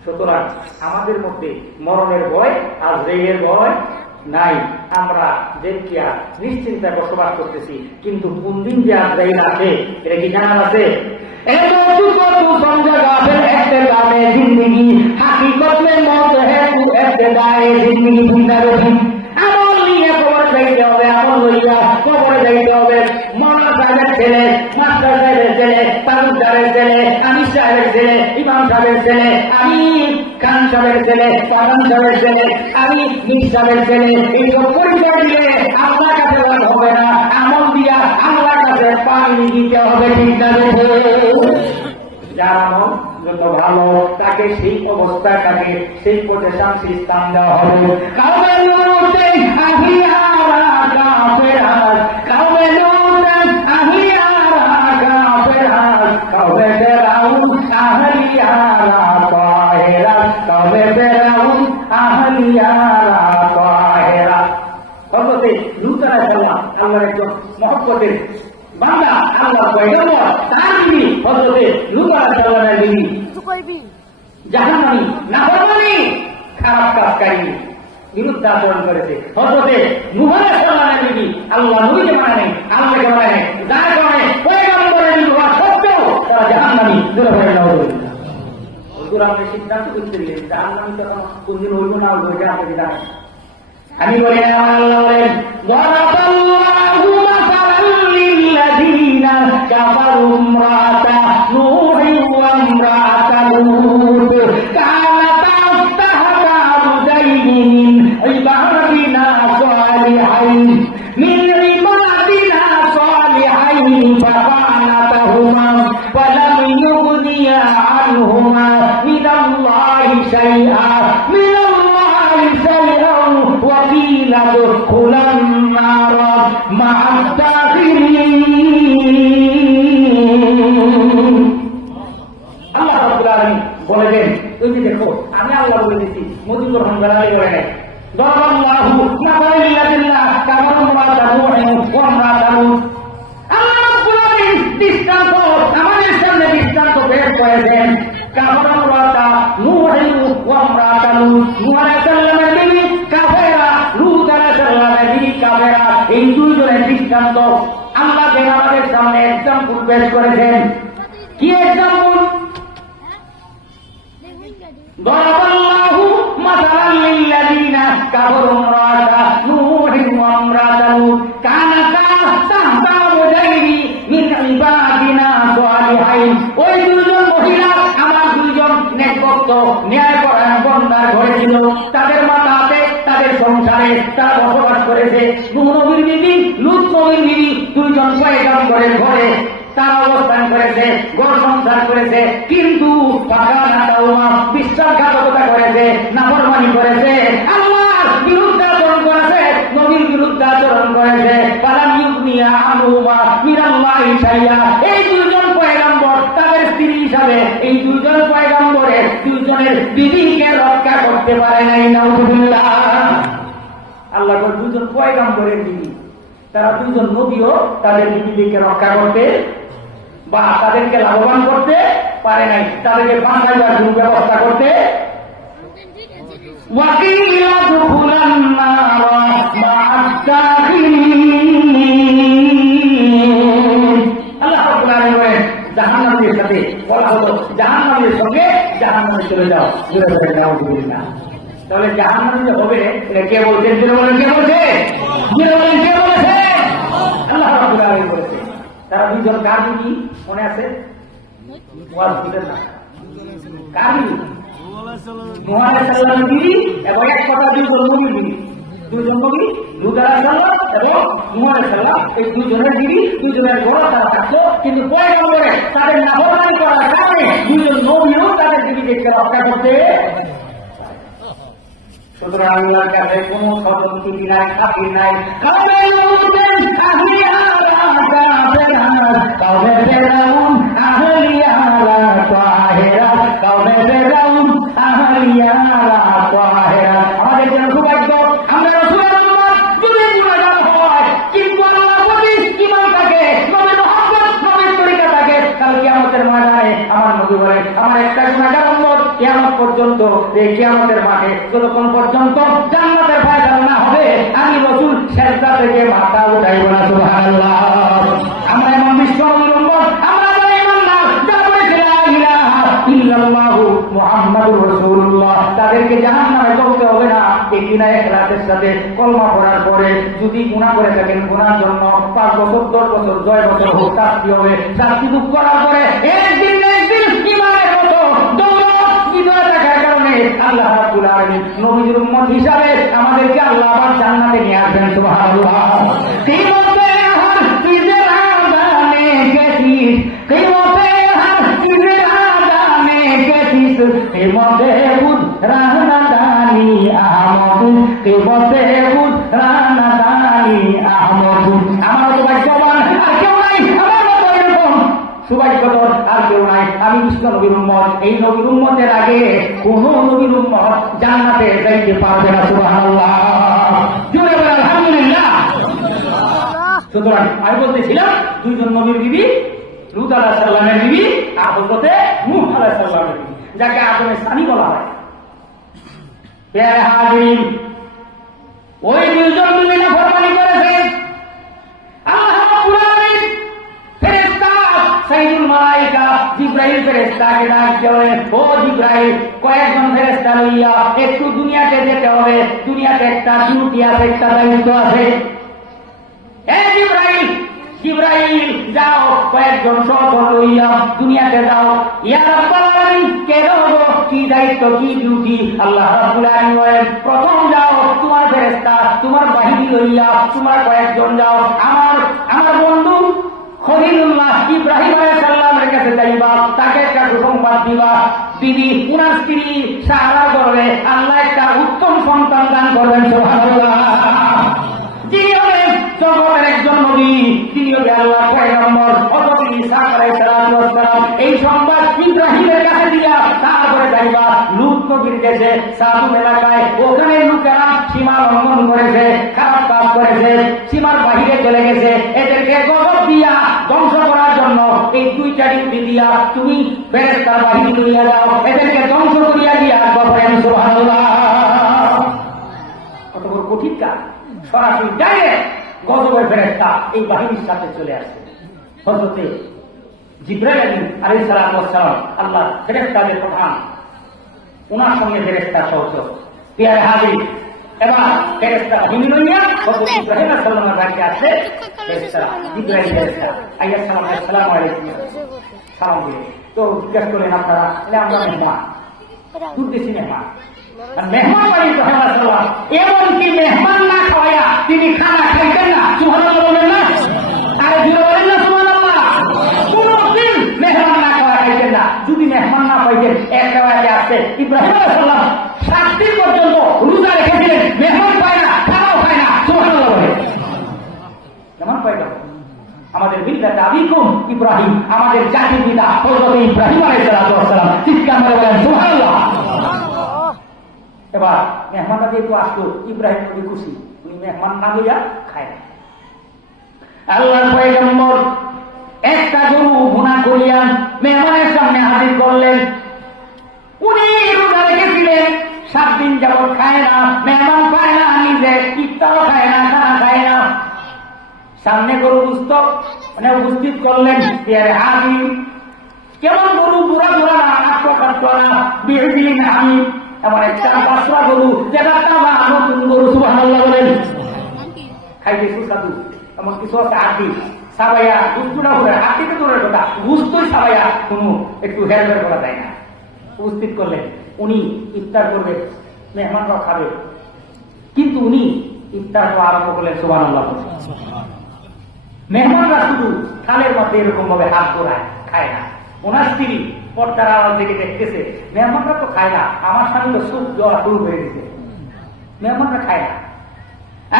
সুতরাং আমাদের মধ্যে মরণের ভয়, আজরাইলের ভয় নাই, আমরা দেখিয়া নিশ্চিন্তায় বসবাস করতেছি। কিন্তু কোন দিন যে আজরাইল আছে এটা কি জানা আছে? हकीकत में मौत है तू इब्तिदाए जिंदगी जिंदा रही, আমল নিয়ে কবর যাইতে হবে, আমল লইয়া কবর যাইতে হবে। মাওলানা সাহেবের ছেলে, মাস্টার সাহেবের ছেলে, তালুকদারের ছেলে, আমির সাহেবের ছেলে, ইমাম সাহেবের ছেলে, আমি খান সাহেবের ছেলে, প্রধান সাহেবের ছেলে, আমি মীর সাহেবের ছেলে, এইসব পরিচয় দিয়ে আল্লাহর কাছে হবে না, আমল দিয়া আল্লাহর কাছে পানি দিতে হবে। ঠিক না? যার আমল যত ভালো তাকে সেই অবস্থায় তাকে সেই প্রতিষ্ঠান সেই স্থান দেওয়া হবে। কাউকে লুটে আহিয়ারা কাফেরাত, কাউকে লুটে আহিয়ারা কাফেরাত, কাউকে ফেরাউন আহলিয়ারা তাহেরাত, কাউকে ফেরাউন আহলিয়ারা তাহেরাত। হযরত আলাইহিস আল্লাহর একজন মহব্বতের বান্দা, আল্লাহ পয়গম্বর, তার বিবি হযরতে লূত আলাইহিস বিবি জাহান্নামী, নাফরমানি, খারাপ কাজকারী, বিরুদ্ধে আচরণ করেছে। হযরতে নূহ আলাইহিস বিবি আল্লাহ নবীকে মানে নাই, আল্লাহকে মানে নাই, যার কারণে পয়গম্বরের হওয়া সত্ত্বেও তারা জাহান্নামী। কোরআনের সিদ্ধান্ত করতে দিলেন জাহান্নামী তখন কোনদিন হইব না হইব এটা আপনি জানেন। আমি বলি না, আল্লাহ বলেন ওয়ারাকাল্লাহু মাসালাল লিল্লাযীনা কাফারু ইমরাতা নূহি ওয়া ইমরাতা লূত কানাতা তাহতা আবদাইনি মিন ইবাদিনা সালিহাইন ফাকানাতাহুমা ফালাম ইউগনিয়া আনহুমা মিনাল্লাহি শাইআ وقيل ادخلا النار مع الداخلين আল্লাহ রাব্বুল আলামিন বলেন, ওই যে দেখো আমি আল্লাহ বলে দিচ্ছি, মজিবুর রহমান গালালি বলে নাই দরাবাল্লাহু মাসালিল্লাহ কামারুমাতাহু ওয়া মাতাহু। আল্লাহ রাব্বুল আলামিন দৃষ্টান্ত আমাদের সামনে দৃষ্টান্ত বের করেছেন। কামারুমাতা নূহ ওয়া মাতাহু, নূহ আলাইহিস সালামের বিবি কাফেরা, লূত আলাইহিস সালামের বিবি কাফেরা, এই দুইজনের দৃষ্টান্ত আল্লাহ আমাদের সামনে এক্সাম্পল পেশ করেছেন। কি এক্সাম্পল? দরাবাল্লাহু মাসালাল লিল্লাযীনা কাফারু ইমরাতা নূহি ওয়া ইমরাতা লূত কানাতা তাহতা আবদাইনি মিন ইবাদিনা সালিহাইন। ওই দুইজন মহিলা আমার দুইজন নেকবক্ত ন্যায়পরায়ণ বান্দার ঘরে ছিল। তাদের মাতাতে তাদের সংসারে তারা বসবাস করেছে। নূহ নবীর বিবি লূত নবীর বিবি দুইজন পয়গম্বরের ঘরে তারা অবস্থান করেছে, ঘর সংসার করেছে, কিন্তু বিশ্বাসঘাতকতা করেছে, নাফরমানি করেছে, আল্লাহর বিরুদ্ধে আচরণ করেছে, নবীর বিরুদ্ধে আচরণ করেছে। ফালাম ইউগনিয়া আনহুমা মিনাল্লাহি শাইআ। এই দুইজন পয়গম্বর তাদের স্ত্রী হিসাবে এই দুইজন পয়গম্বরের দুইজনের বিবিকে রক্ষা করতে পারে নাই। নাউযুবিল্লাহ। আল্লাহ দুইজন পয়গম্বরের বিবি, তারা দুইজন নবীও তাদের বিবিকে রক্ষা করতে বা তাদেরকে লাভবান করতে পারে নাই, তাদেরকে বাঁচাইবার কোন ব্যবস্থা করতে। জাহান্নামীদের সাথে বলা হলো জাহান্নামীদের সঙ্গে জাহান্নামে চলে যাও। তাহলে জাহান্নামী হবে এটা কে বলছেন? কে বলছে? আল্লাহ রাব্বুল আলামিন বলেছে। তারা দুইজন কার বিবি মনে আছে? ওয়াজ বুঝেন না কার বিবি? নূহ আলাইহিস সালামের বিবি এবং এক কথা দুইজন নবীর বিবি, দুইজন নবী লূত আলাইহিস সালাম এবং নূহ আলাইহিস সালাম, এই দুইজনের বিবি দুইজনের ঘরে তারা থাকতো। কিন্তু পয়গম্বরে তাদের নাফরমানি করার কারণে দুইজন নবীও তাদের বিবিকে রক্ষা করতে। সুতরাং আল্লাহর কাছে কোনো স্বতন্ত্রী নাই, কাফির নাই। কাউমে লূতের আহলিয়ারা কাফেরা, কাউমে ফিরআউন আহলিয়ারা তাহেরা, কাউমে ফিরআউন আহলিয়ারা তাহেরা। আমাদের জন্য সৌভাগ্য, আমরা রাসূলের উম্মত যদি ইমানদার হয়, কিন্তু আল্লাহর প্রতি ঈমান থাকে, নবীর মহব্বত, নবীর তরিকা থাকে, কাল কিয়ামতের ময়দানে আমার নবী বলেন আমার একটা গুনাহগার উম্মত কিয়ামত পর্যন্ত, এই কিয়ামতের মাঠে যতক্ষণ পর্যন্ত জান্নাতের ফায়দা না হবে আমি রাসূল সেজদা থেকে মাথা উঠাইব না। সুবহানাল্লাহ। আমরা এমন বিশ্বনবীর উম্মত, আমরা যারা ঈমানদার, যারা বলেছে লা ইলাহা ইল্লাল্লাহু মুহাম্মাদুর রাসূলুল্লাহ, তাদেরকে জাহান্নামে জ্বলতে হবে না। একিনা ইখলাসের সাথে কলমা পড়ার পরে যদি গুনাহ করে থাকেন, গুনার জন্য 5 বছর 10 বছর 6 বছর হোক শাস্তি হবে। শাস্তি ভোগ করার পরে একদিন না একদিন ঈমানের মতো আল্লাহ রাব্বুল আলামিন নবীর উম্মত হিসাবে আমাদেরকে আল্লাহ আবার জান্নাতে নিয়ে আসবেন। সুবহানাল্লাহ। কিমতে হর ফিজর আদানে কেতিস, কিমতে হর ফিজর আদানে কেতিস, কিমতে বুদ রাহনা দানি আহমদ, কিমতে বুদ রাহনা দানি আহমদ। আমার তো ভাগ্যবান আর কেউ নাই, আমার মতো এরকম সৌভাগ্যবান আর কেউ নাই। আমি বিশ্ব নবীর উম্মত। এই নবীর উম্মতের আগে কোন নবীর উম্মত জান্নাতে যাইতে পারবে না। সুবহানাল্লাহ। জোরে বলেন আলহামদুলিল্লাহ। সুতরাং আমি বলতেছিলাম দুইজন নবীর বিবি, লূত আলাইহিস সালামের বিবি আর হযরতে নূহ আলাইহিস সালামের বিবি, যাকে আদমের স্বামী বলা হয়। প্যারে হাজিরিন, ওই দুইজন বিবি নাফরমানি করেছে। আল্লাহ রাব্বুল আলামিন ফেরেশতা সাইয়্যিদুল মালায়েকা জিবরাইল ফেরেশতাকে ডাক দেন, ও জিবরাইল, কয়েকজন ফেরেশতা লইয়া একটু দুনিয়াতে যেতে হবে, দুনিয়াতে একটা ডিউটি আছে, একটা দায়িত্ব আছে। জিবরাইল যাও, কয়েকজন সহচর লইয়া দুনিয়াতে যাও। ইয়া রাব্বুল আলামিন, কেন গো, কি দায়িত্ব, কি ডিউটি? আল্লাহ রাব্বুল আলামিন বলেন, প্রথম যাও তোমার ফেরেশতা, তোমার বাহিনী লইয়া তোমরা কয়েকজন যাও, আমার বন্ধু খলিলুল্লাহ ইব্রাহিম আলাইহিস সালামের কাছে যাইবা, তাকে একটা সুসংবাদ দিবা, বিবি উনার স্ত্রী সারার গর্ভে আল্লাহ একটা উত্তম সন্তান দান করবেন। সুবহানাল্লাহ। যিনি হলেন জগতের একজন নবী, তিনি হলেন আল্লাহর পয়গম্বর হযরত ঈসা আলাইহিস সালাম। এই সংবাদ ইব্রাহিমের কাছে দিয়া তারপরে যাইবা লূত নবীর দেশে সাদুম এলাকায়। ওখানে লোকেরা সীমা লঙ্ঘন করেছে, খারাপ কাজ করেছে, সীমার বাহিরে চলে গেছে। এদেরকে গজব দিয়া ধ্বংস করার জন্য এই দুইটা ডিউটি দিয়া তুমি ফেরেশতার বাহিনী লইয়া যাও, এদেরকে ধ্বংস করিয়া দিয়া বলেন সুবহানাল্লাহ। কত বড় কঠিন কাজ! সরাসরি ডাইরেক্ট গজবের ফেরেশতা এই বাহিনীর সাথে চলে আসে। হযরত জিবরাইল আলাইহিস সালাম আল্লাহ ফেরেশতাদের প্রধান, ওনার সঙ্গে ফেরেশতা সহচর। প্রিয় হাজির, এবার ফেরেশতা বাহিনী লইয়া হযরত ইব্রাহিম আলাইহিস সালামের বাড়িতে আসে। ফেরেশতা জিবরাইল ফেরেশতা আলাইহিস সালাম, আসসালামু আলাইকুম, সালাম দিয়ে তো জিজ্ঞাসা করলেন, আপনারা? আমরা মেহমান, দুর্দেশী মেহমান। মেহমান বাড়ি ইব্রাহিম আলাইহিস সালাম, এমনকি মেহমান না খাওয়াইয়া তিনি খানা খাইতেন না। সুবহানাল্লাহ বলেন না? আরে জোরে বলেন না সুবহানাল্লাহ। কোনদিন মেহমান না খাওয়া খাইতেন না। যদি মেহমান না পাইতেন, এক রাতে আসছে ইব্রাহিম আলাইহিস সালাম 7 দিন পর্যন্ত রোজা রেখেছিলেন, মেহমান পায় না, খানাও খায় না। সুবহানাল্লাহ বলেন। কেমন পাই না? আমাদের মিল্লাত আবিকুম ইব্রাহিম, আমাদের জাতির পিতা হযরত ইব্রাহিম আলাইহিস সালাম। চিৎকার করে বলেন সুবহানাল্লাহ। এবার মেহমানরা যেহেতু আসলো, ইব্রাহিম নবী খুশি, উনি মেহমান না লইয়া খায় না। আল্লাহর পয়গম্বর একটা গরু ভুনা করিয়া মেহমানের সামনে হাজির করলেন। উনি রোজা রেখেছিলেন, 7 দিন যাবত খায় না, মেহমান পায় না, নিজে ইফতারও খায় না, খানা খায় না। সামনে গরু গুস্ত মানে উপস্থিত করলেন। হাজির, কেমন গরু? বুড়া বুড়া না, আত্মকাত্ত না, বিহীন না, আমি এমন একটা বাসরা গরু, যেটা তামা নতুন গরু। সুবহানাল্লাহ বলেন। খাইতে সুস্বাদু, এমন কিছু আছে হাতি সাবাইয়া, গুস্তুটা করে হাতিতে দূরের কথা, গুস্তই সাবাইয়া কোনো একটু হেরফের করা যায় না। উপস্থিত করলেন, উনি ইফতার করবেন, মেহমানরাও খাবে, কিন্তু উনি ইফতার আরম্ভ করলেন। সুবহানাল্লাহ। মেহমানরা শুধু থালের মধ্যে এরকম ভাবে হাত ধরায়, খায় না। ওনার স্ত্রী পর্দার আড়াল থেকে দেখতেছে, মেহমানরা তো খায় না, আমার স্বামী তো সুখ দেওয়া শুরু হয়ে গেছে, মেহমানরা খায় না।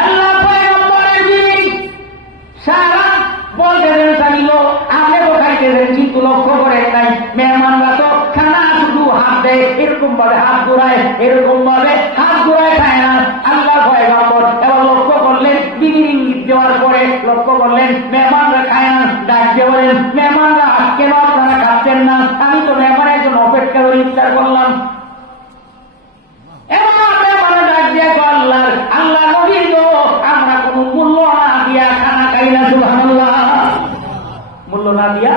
আল্লাহ পয়গম্বরের বিবি সারা বলতে চাইল, আপনিও খাইতেছেন, কিন্তু লক্ষ্য করেন নাই মেহমানরা তো খানা শুধু হাত দেয়, এরকম ভাবে হাত ঘুরায়, এরকম ভাবে হাত ঘুরায় খায় না। আল্লাহ পয়গম্বর এবার লক্ষ্য করলেন, বিবির ইঙ্গিত দেওয়ার পরে লক্ষ্য করলেন মেহমানরা খায় না। ডাক দিয়ে বলেন, মেহমানরা কেন আপনারা খাচ্ছেন না? আমি তো মেহমানের জন্য অপেক্ষা করে ইফতার করলাম। আল্লাহ নবী গো, আমরা কোন মূল্য না দিয়া খানা খাই না। সুবহানাল্লাহ। মূল্য না দিয়া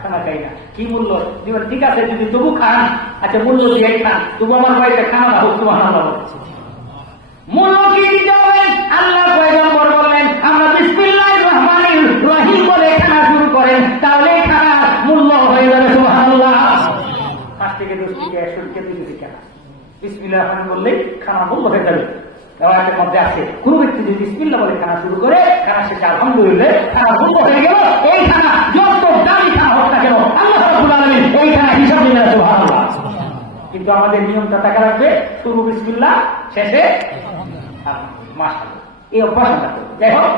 খানা খাই না। কি মূল্য দিবেন? ঠিক আছে, যদি তবু খান, আচ্ছা মূল্য দিয়ে খান, তবু আমার বাড়িতে খানা দাও। সুবহানাল্লাহ। মূল্য কি দিতে হবে? আল্লাহ পয়গম্বর বললেন, আমরা বিসমিল্লাহির রহমানির রহিম বলে খানা শুরু করেন, তাহলে খানার মূল্য হয়ে যাবে। সুবহানাল্লাহ। 5 থেকে 10 থেকে 100 থেকে 200 টাকা বিসমিল্লাহির রহমান বললেই খানা মূল্য হয়ে যাবে। এর মধ্যে আছে কোন ব্যক্তি যদি বিসমিল্লাহ বলে খানা শুরু করে, খানা শেষে আলহামদুলিল্লাহ, খানা মূল্য হয়ে গেল। এই খানা যত দামি খানা হোক না কেন, আল্লাহ রাব্বুল আলামিন এই খানা হিসাব দিবেন। সুবহানাল্লাহ। কিন্তু আমাদের নিয়মটা টাকা রাখবে, শুরু বিসমিল্লাহ, শেষে মাশাআল্লাহ, এই অভ্যাসটা করবে। যাই হোক,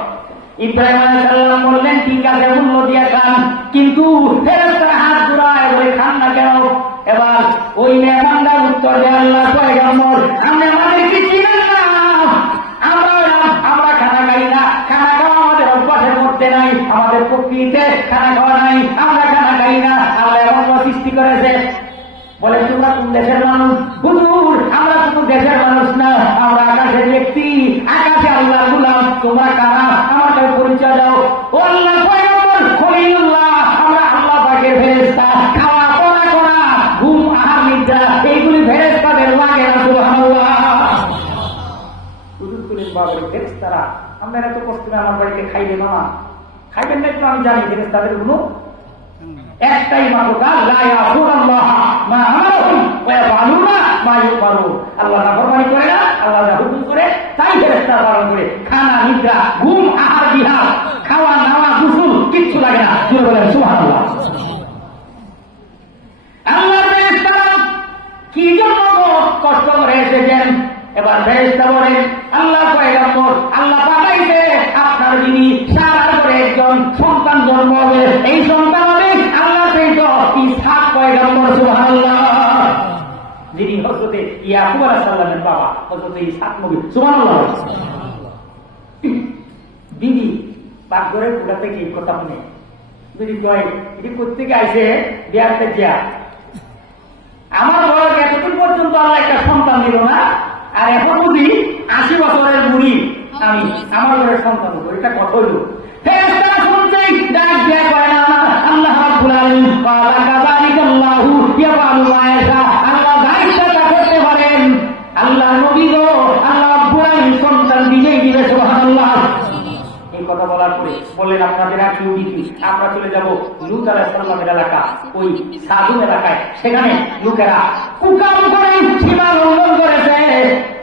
ইব্রাহিম আলাইহিস সালাম বললেন, ঠিক আছে মূল্য দিয়ে খান, কিন্তু ফেরেশতারা হাত ঘুরায় বলে খান না কেন? এবার ওই মেহমানরা উত্তর দেয়, আল্লাহ পয়গম্বর, আপনি আমাদেরকে চিনেন না, আমরা খানা খাই না, খানা খাওয়া আমাদের অভ্যাসের মধ্যে মধ্যে নাই, আমাদের প্রকৃতিতে খানা খাওয়া নাই, আমরা খানা খাই না। আল্লাহ এমন সৃষ্টি করেছে। বলে তোমরা কোন দেশের মানুষ? হুজুর আমরা কোন দেশের মানুষ না, আমরা আকাশের ব্যক্তি, আকাশে আল্লাহর গোলাম। তোমরা কারা? আমার কাছে পরিচয় দাও। ও আল্লাহ পয়গম্বর খলিলুল্লাহ, আমরা আল্লাহ পাকের ফেরেশতা। খাওয়া পড়া করা, ঘুম আহার নিদ্রা এইগুলি ফেরেশতাদের লাগে না। সুবহানাল্লাহ। হুজুর বলেন বাবা ফেরেশতারা আমরা এত কষ্ট করে আমার বাড়িতে খাইবে না, খাইবেন না তো আমি জানি ফেরেশতাদের গুলো একটাই মাত্র কাজ, লা ইয়াসুনাল্লাহ মা আমারুহুম ওয়া ইয়াফআলুনা মা ইউমারুন। আল্লাহ নাফরমানি করে না, আল্লাহ যা হুকুম করে তাই ফেরেশতা পালন করে। খানা নিদ্রা ঘুম আহার বিহার খাওয়া নাওয়া গোসল কিচ্ছু লাগে না। জোরে বলেন সুবহানাল্লাহ। আল্লাহর ফেরেশতারা কি জন্য কষ্ট করে এসেছেন? এবার ফেরেশতা বলেন আল্লাহ পয়গম্বর আল্লাহ পাঠাইছে আপনার যিনি সারার করে একজন সন্তান জন্ম হবে, এই সন্তান হবে আল্লাহ পেয়েছে ইসহাক পয়গম্বর। সুবহানাল্লাহ। যিনি হযরতে ইয়াকুব আলাইহিস সালামের বাবা, হযরতে ইসহাক নবী। সুবহানাল্লাহ। দিদি পাকঘরের পুরা থেকে এই কথা শুনে দিদি কয় এটি কোথেকে আইছে? বিয়ারতে যা আমার বয়স এতদিন পর্যন্ত আল্লাহ একটা সন্তান দিল না, আর এখন বুঝি 80 বছরের বুড়ি আমি আমার ঘরের সন্তান হবো। এটা কথা হইল। ফেরেশতারা শুনছেই ডাক দিয়া কয় না আল্লাহ রাব্বুল আলামিন ক্বালা কাযালিকাল্লাহু ইয়াফআলু মা ইয়াশা। আল্লাহ যা ইচ্ছা তা করতে পারেন। আল্লাহ নবী গো আল্লাহ রাব্বুল আলামিন সন্তান দিলেই দিবে। সুবহানাল্লাহ। এই কথা বলার পরে বললেন আপনাদের আর কেউ দিচ্ছি, আমরা চলে যাবো লূত আলাইহিস সালামের এলাকা, ওই সাধু এলাকায়। সেখানে লোকেরা কুকাম করে সীমা লঙ্ঘন করেছে।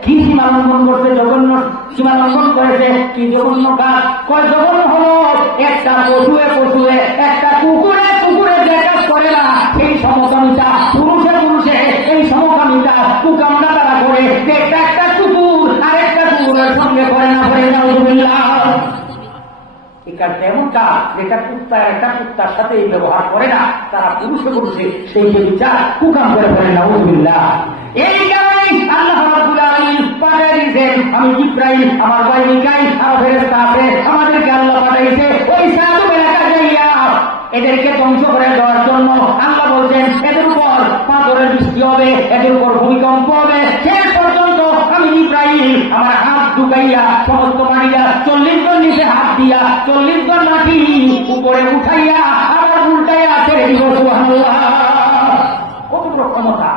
কি সীমা লঙ্ঘন করছে? জঘন্য সীমা লঙ্ঘন করেছে। কি জঘন্য কাজ? কয় জঘন্য হলো একটা পশুয়ে একটা কুকুরে যে কাজ করে না সেই সমকামিতা পুরুষে এই সমকামিতা কুকামটা তারা করে। একটা কুকুর আরেকটা কুকুরের সঙ্গে করে না, করে না। এমন কাজ যেটা কুত্তা একটা কুত্তার সাথে ব্যবহার করে না, তারা পুরুষে সেই যে বিচার কুকাম করে ফেলে না। উযবিল্লাহ। এই কারণেই আল্লাহ রাব্বুল আলামিন পাঠিয়ে দিয়েছেন আমি জিবরাইল, আমার ভাই মিকাইল আর ফেরেশতা আছে, আমাদেরকে আল্লাহ পাঠাইছে ওই সাধু এলাকা যাইয়া এদেরকে ধ্বংস করে দেওয়ার জন্য। আল্লাহ বলছেন এদের উপর পাথরের বৃষ্টি হবে, এদের উপর ভূমিকম্প হবে। শেষ পর্যন্ত আমি জিবরাইল আমার হাত ঢুকাইয়া সমস্ত মাটিয়া 40 জন নিচে হাত দিয়া 40 জন মাটি উপরে উঠাইয়া আবার উল্টাইয়া ছেড়ে দিব। সুবহানাল্লাহ। কত বড় ক্ষমতা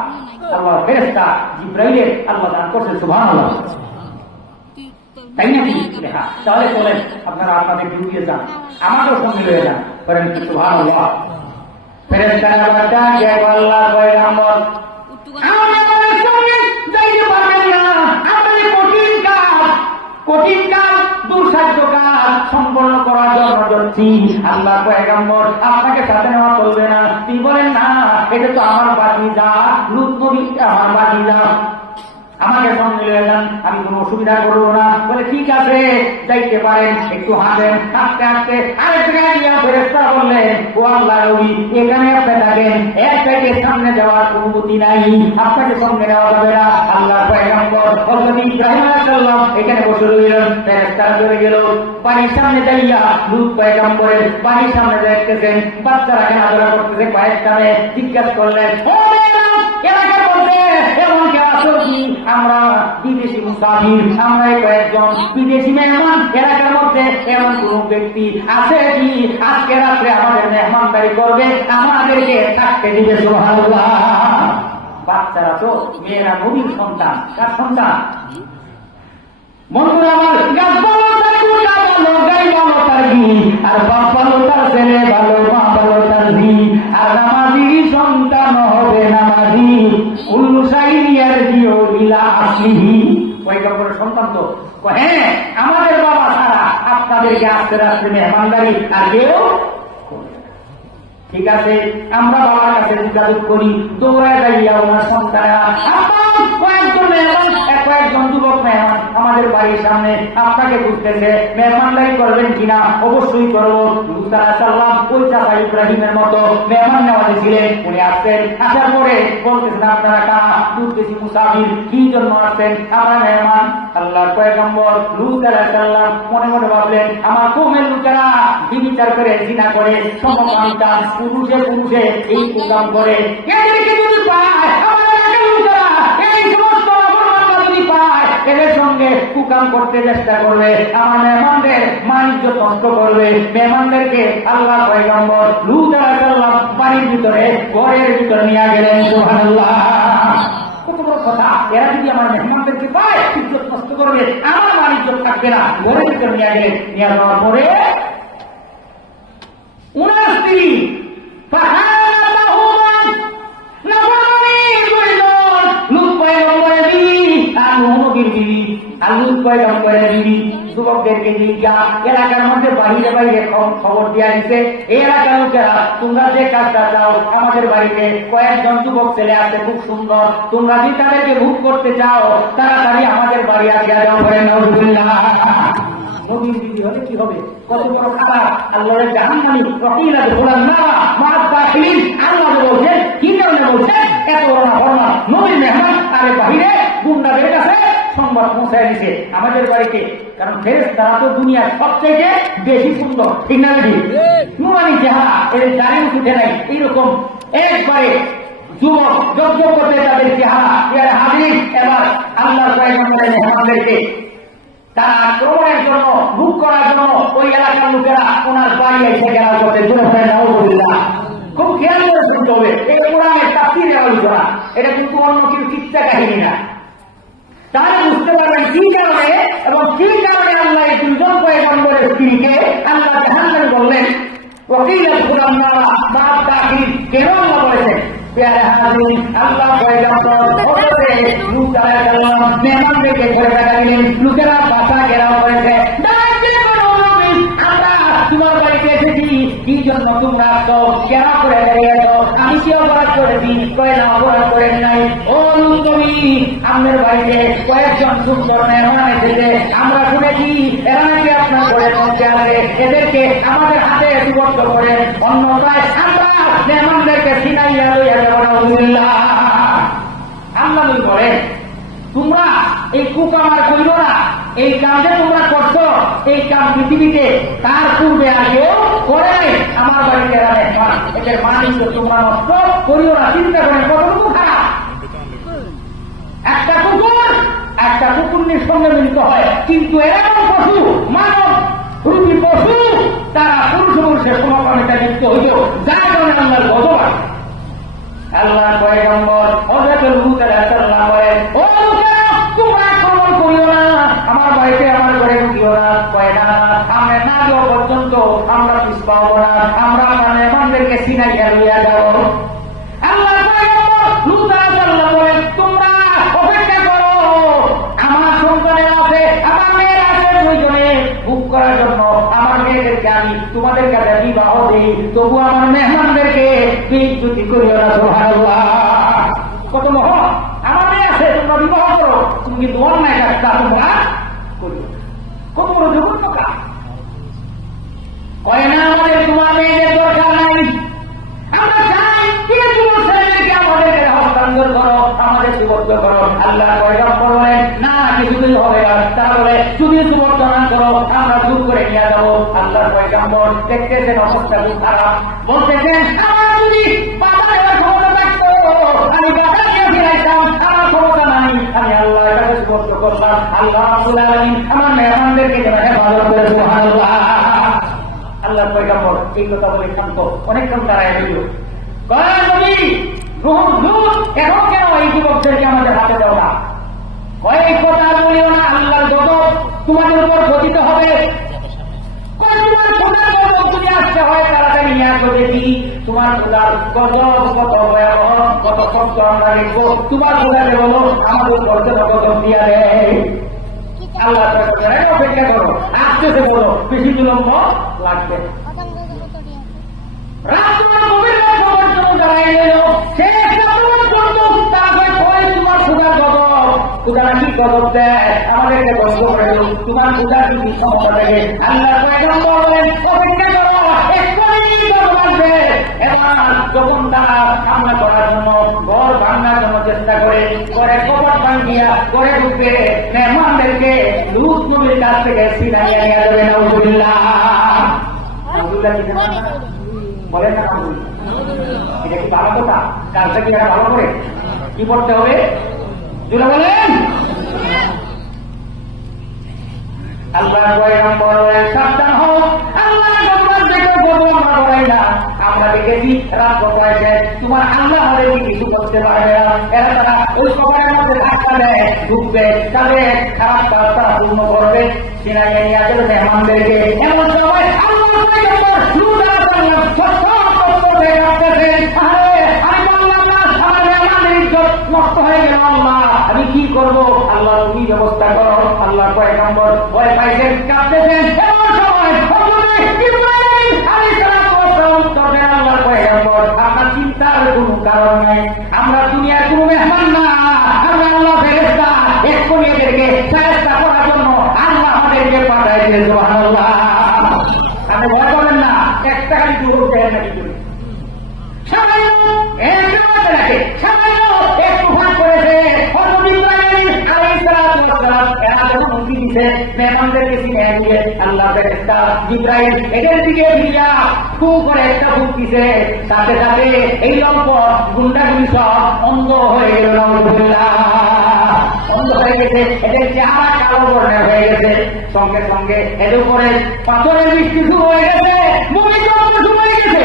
আল্লাহ ফেরেশতা জিবরাইলের আল্লাহ দান করছেন। সুবহানাল্লাহ। তাই নাকি? হ্যাঁ। তাহলে চলেন আপনারা আপনাদের ডিউটিতে যান, আমাকেও সঙ্গে লয়ে যান। করেন কি? সুবহানাল্লাহ। ফেরেশতারা বাটা যে আল্লাহ পয়গম্বর আমাদের সঙ্গে যাইতে পারবেন না। আমাদের কঠিন কাজ দুঃসাধ্য কাজ সম্পন্ন করার জন্য যাচ্ছি। আল্লাহ পয়গম্বর আপনাকে সাথে নেওয়া চলবে না। তিনি বলেন না, এটা তো আমার ভাতিজা লূত নবী, আমার ভাতিজা, আমাকে সঙ্গে নিয়ে যান, আমি কোনো অসুবিধা করবো না। বলে ঠিক আছে যাইতে পারেন। একটু হাঁটেন, হাঁটতে আরেক জায়গায় গিয়ে ফেরেশতারা বললেন ও আল্লাহ নবী এখানে আপনি থাকেন, এক চাইতে সামনে যাওয়ার অনুমতি নাই, আপনাকে সঙ্গে নেওয়া যাবে না। আল্লাহ পয়গম্বর হযরত ইব্রাহিম আলাইহিস সালাম এখানে বসে রইলেন। ফেরেশতারা চলে গেল বাড়ির সামনে যাইয়া লূত পয়গম্বরের বাড়ির সামনে দেখতেছেন বাচ্চারা খেলাধুলা করতেছে। কয়েকটা মেয়ে জিজ্ঞাসা করলেন ও এলাকার মধ্যে এমন কেউ আছো কি? আমরা বিদেশি মুসাফির, আমরা কয়েকজন বিদেশি মেহমান। এলাকার মধ্যে এমন কোন ব্যক্তি আছে কি আজকে রাত্রে আমাদের মেহমানদারি করবে, আমাদেরকে থাকতে দিবে? সুবহানাল্লাহ। বাচ্চারা তো মেয়েরা নবীর সন্তান। কার সন্তান? বন্ধুরা আমার, গাছ ভালো তার গোটা ভালো, গাই ভালো তার ঘি, আর বাপ ভালো তার ছেলে ভালো, মা ভালো তার ঝি। আর নামাজি সন্তান হবে নামাজি, উল্লু সাইনিয়ার জিও ইলা আসলিহি। পয়গম্বরের সন্তান তো। হ্যাঁ, আমাদের বাবা ছাড়া আপনাদেরকে আস্তে আস্তে মেহমানদারি আর কেউ। ঠিক আছে, আমরা বাবার কাছে যোগাযোগ করি, দৌড়ায় যাইয়া ওনার সন্তানেরা কয়েকজন মেহমান, কয়েকজন যুবক মেহমান আমাদের বাড়ির সামনে আপনাকে খুঁজতেছে, মেহমানদারি করবেন কিনা? অবশ্যই করবো। লূত আলাইহিস সালাম ওই চাচা ইব্রাহিমের মতো মেহমান নেওয়াজি ছিলেন। উনি আসছেন, আসার পরে বলতেছেন আপনারা কারা? দুর্দেশী মুসাফির। কি জন্য আসছেন? আমরা মেহমান। আল্লাহর পয়গম্বর লূত আলাইহিস সালাম মনে মনে ভাবলেন, আমার কওমের লোকেরা বিবিচার করে, জিনা করে, সমকামিতা, পুরুষে পুরুষে এই কুকাম করে, এদেরকে যদি পায়, আমার এলাকার লোকেরা এই সমস্ত অপরাধ যদি পায়, এদের সঙ্গে কুকাম করতে চেষ্টা করবে, আমার মেহমানদের মানিজ্য নষ্ট করবে। মেহমানদেরকে আল্লাহ পয়গম্বর লূত আলাইহিস সালাম বাড়ির ভিতরে, ঘরের ভিতরে নিয়ে গেলেন। সুবহানাল্লাহ, কত বড় কথা! এরা যদি আমার মেহমানদেরকে পায়, ইজ্জত নষ্ট করবে, আমার বাণিজ্য থাকবে না। ঘরের ভিতরে নিয়ে গেলেন। নিয়ে যাওয়ার পরে উনার স্ত্রী যুবকদেরকে জিজ্ঞা, এলাকার মধ্যে বাইরে বাইরে খবর দিয়া দিচ্ছে, এই এলাকার লোকেরা তোমরা যে কাজটা চাও, আমাদের বাড়িতে কয়েকজন যুবক ছেলে আছে খুব সুন্দর, তোমরা যদি তাদেরকে ভোগ করতে চাও, তাড়াতাড়ি আমাদের বাড়ি আসিয়া যাও। করে নাউজুবিল্লাহ। নবীর বিবি হলে কি হবে? কত বড় খাবার! আল্লাহর জাহান্নামী ওয়াকিলা দুখুলান নারা মা'আদ দাখিলিন। আল্লাহ বলছেন, কি কারণে বলছেন? এত বড় না ফরমান, নবীর মেহমান আরে বাহিরে গুন্ডাদের কাছে সংবাদ পৌঁছায় দিছে আমাদের বাড়িতে। কারণ ফেরেশতারা তো দুনিয়ার সবচেয়ে বেশি সুন্দর, ঠিক না? নুরানি চেহারা, এদের দাড়ি উঠে নাই, এইরকম একবারে যুবক যজ্ঞ করতে তাদের চেহারা। এর হাজির এবার আল্লাহর পয়গম্বরের মেহমানদেরকে তারা আক্রমণের জন্য, বুক করার জন্য ওই এলাকার লোকেরা ওনার বাড়ি এসে গেলাম করতে নাউজুবিল্লাহ। খুব খেয়াল করে শুনতে হবে, এই কোরআনের তাফসীরের আলোচনা, এটা কিন্তু অন্য কিছু কিচ্ছা কাহিনী না। তাহলে বুঝতে পারবেন কি কারণে এবং কি কারণে আল্লাহ এই দুজন পয়গম্বরের স্ত্রীকে আল্লাহ জাহান্নামে বললেন। ওয়াকিলা দুখুলান নারা মা'আদ দাখিলিন, কেন আল্লাহ বলেছেন? আল্লাহ পয়গম্বর হযরতে লূত আলাইহিস সালাম মেহমানদেরকে ঘরে রাখা দিলেন, লোকেরা বাসা ঘেরাও করেছে। আমরা তোমার বাড়িতে এসেছি, কি জন্য তোমরা আসছো? কেন করে দাঁড়িয়েছ? আমি কি অপরাধ করেছি? কয়লা অপরাধ করেন নাই। ও লূত নবী, আমাদের বাড়িতে কয়েকজন সুন্দর মেহমান এসেছে, আমরা শুনেছি এরা নাকি আপনার ঘরে পৌঁছে আসে, এদেরকে আমাদের হাতে সুবদ্ধ করেন, অন্যথায় আমরা মেহমানদেরকে ছিনাইয়া লইয়া যাব। নাউজুবিল্লাহ। আল্লাহ বলেন, তোমরা এই কুকাম আর করিও না। এই কাম যে তোমরা করছো, এই কাম পৃথিবীতে তার পূর্বে আগেও করে নাই। আমার বাড়িতে এরা মেহমান, এদের মানিজ্য তোমরা নষ্ট করিও না। চিন্তা করেন কতটুকু খারাপ! একটা কুকুরের সঙ্গে মিলিত হয়, কিন্তু এরকম পশু, মানব রূপী পশু, তারা পুরুষ পুরুষের সমকামিতা লিপ্ত হইল, যার কারণে আল্লাহর গজব আসে। আল্লাহর পয়গম্বর হযরত লূত আলাইহিস সালাম বলেন, ও লোকেরা, তোমরা আক্রমণ করিও না, আমার বাড়িতে আমার ঘরে ঢুকিও না। কয় না, আমরা না যাওয়া পর্যন্ত আমরা পিছ পাবো না, আমরা আমার মেহমানদেরকে ছিনাইয়া লইয়া যাব। আল্লাহর পয়গম্বর লূত আলাইহিস সালাম বলেন, তোমরা অপেক্ষা করো, আমার সন্তানের আছে, আমার মেয়ের আছে, দুইজনে ভোগ করার জন্য আমার মেয়েদেরকে আমি তোমাদের কাছে বিবাহ দিই, তবু আমার মেহমানদেরকে বিচ্যুতি করিও না। সুবহানাল্লাহ, কত মহৎ! আমার মেয়ে আছে, তোমরা বিবাহ করো, তুমি কিন্তু অন্যায় কাজটা তোমরা করিও। কত বড় জঘন্য কাজ! কয় না, আমাদের তোমার মেয়েদের দরকার নাই, আমরা চাই তুমি তোমার ছেলেদেরকে আমাদের হস্তান্তর করো, আমাদের সুবদ্ধ করো। আল্লাহ পয়গম্বর বলেন, না, কিছুই হবে না। তারা বলে, যদি সুবদ্ধ না করো, আমরা জোর করে নিয়ে যাবো। আল্লাহর পয়গম্বর দেখতেছেন অবস্থা খুব খারাপ, বলতেছেন, আমার যদি বাধা দেওয়ার ক্ষমতা থাকতো, আমি বাধাকে ফিরাইতাম, আমার ক্ষমতা নাই, আমি আল্লাহর কাছে সুবদ্ধ করলাম। আল্লাহ রাব্বুল আলামিন আমার মেহমানদেরকে যেন হেফাজত করে। সুবহানাল্লাহ। আল্লাহর পয়গম্বর এই কথা বলে শান্ত, অনেকক্ষণ দাঁড়ায় দিল। এখন কেন এই যুবকদেরকে আমাদের হাতে দেওয়া না? কয়েক কথা বলিও না, আল্লাহর গজব তোমাদের উপর গঠিত হবে। তোমার খোদার গজব যদি আসতে হয়, তাড়াতাড়ি নিয়ে আসো দেখি তোমার খোদার গজব কত ভয়াবহ, কত কষ্ট আমরা দেখবো। তোমার খোদাকে বলো আমাদের গজব গজব দিয়া দেয়। আল্লাহ অপেক্ষা করো, আসতেছে, বলো বেশি বিলম্ব লাগবে। তোমার পূজা নাকি গজব দেয়, আমাদেরকে ধ্বংস করে দিল, তোমার পূজার যদি সমস্যা থাকে আল্লাহ পয়গম্বর বলেন অপেক্ষা করো, এক্ষুনি গজব আসবে। এবার যখন তারা হামলা করার জন্য ঘর ভাঙার জন্য চেষ্টা করে, ঘরে কবর ভাঙিয়া ঘরে ঢুকবে, মেহমানদেরকে লূত নবীর কাছ থেকে ছিনাইয়া নিয়ে যাবে। নাউজুবিল্লাহ, নাউজুবিল্লাহ কি বলেন না? এটা কি ভালো কথা? কাজটা কি এরা ভালো করে? কি করতে হবে জুড়ে বলেন? আল্লাহ পয়গম্বর সাবধান হও, আল্লাহ তোমার দেখে বলবো আমরা বলাই না। আমরা দেখেছি রাত বসাইছে, তোমার আল্লাহ আমাদের কিছু করতে পারবে না। এরা তারা ওই কবরের মধ্যে ধাক্কা দেয়, ঢুকবে, তাদের খারাপ কাজ তারা পূর্ণ করবে, সিনাইয়া নিয়ে আসবে মেহমানদেরকে। এমন সময় আল্লাহ পয়গম্বর লূত আলাইহিস সালাম সত্য হয়ে আসতেছে, আরে আমি বললাম না আমার মেহমানের ইজ্জত নষ্ট হয়ে গেল, আল্লাহ আমি কি করবো? আল্লাহ তুমি ব্যবস্থা করো। আল্লাহ পয়গম্বর ভয় পাইছেন, কাঁদতেছেন। এমন সময় আল্লাহ পয়গম্বর আপনার চিন্তার কোনো কারণ নাই, আমরা দুনিয়ার কোনো মেহমান না, আমরা আল্লাহ ফেরেশতা, এক্ষুনি এদেরকে ফেরেশতা করার জন্য আল্লাহ আমাদেরকে পাঠাইছেন। সুবহানাল্লাহ, আপনি ভয় করেন না, একটা গাড়ি দূর দেন নাকি সামান্য সামান্য একটু ভাগ করেছে। মেহমানদেরকে চিনে দিয়ে আল্লাহ ফেরেশতা জিবরাইল এদের দিকে ফিরিয়া ফু করে একটা ফুক দিছে, সাথে সাথে এই লম্প গুন্ডাগুলি সব অন্ধ হয়ে গেল। নাউজুবিল্লাহ, অন্ধ হয়ে গেছে, এদের চেহারা কালো বর্ণের হয়ে গেছে। সঙ্গে সঙ্গে এদের উপরে পাথরের বৃষ্টি শুরু হয়ে গেছে, ভূমিকম্প শুরু হয়ে গেছে।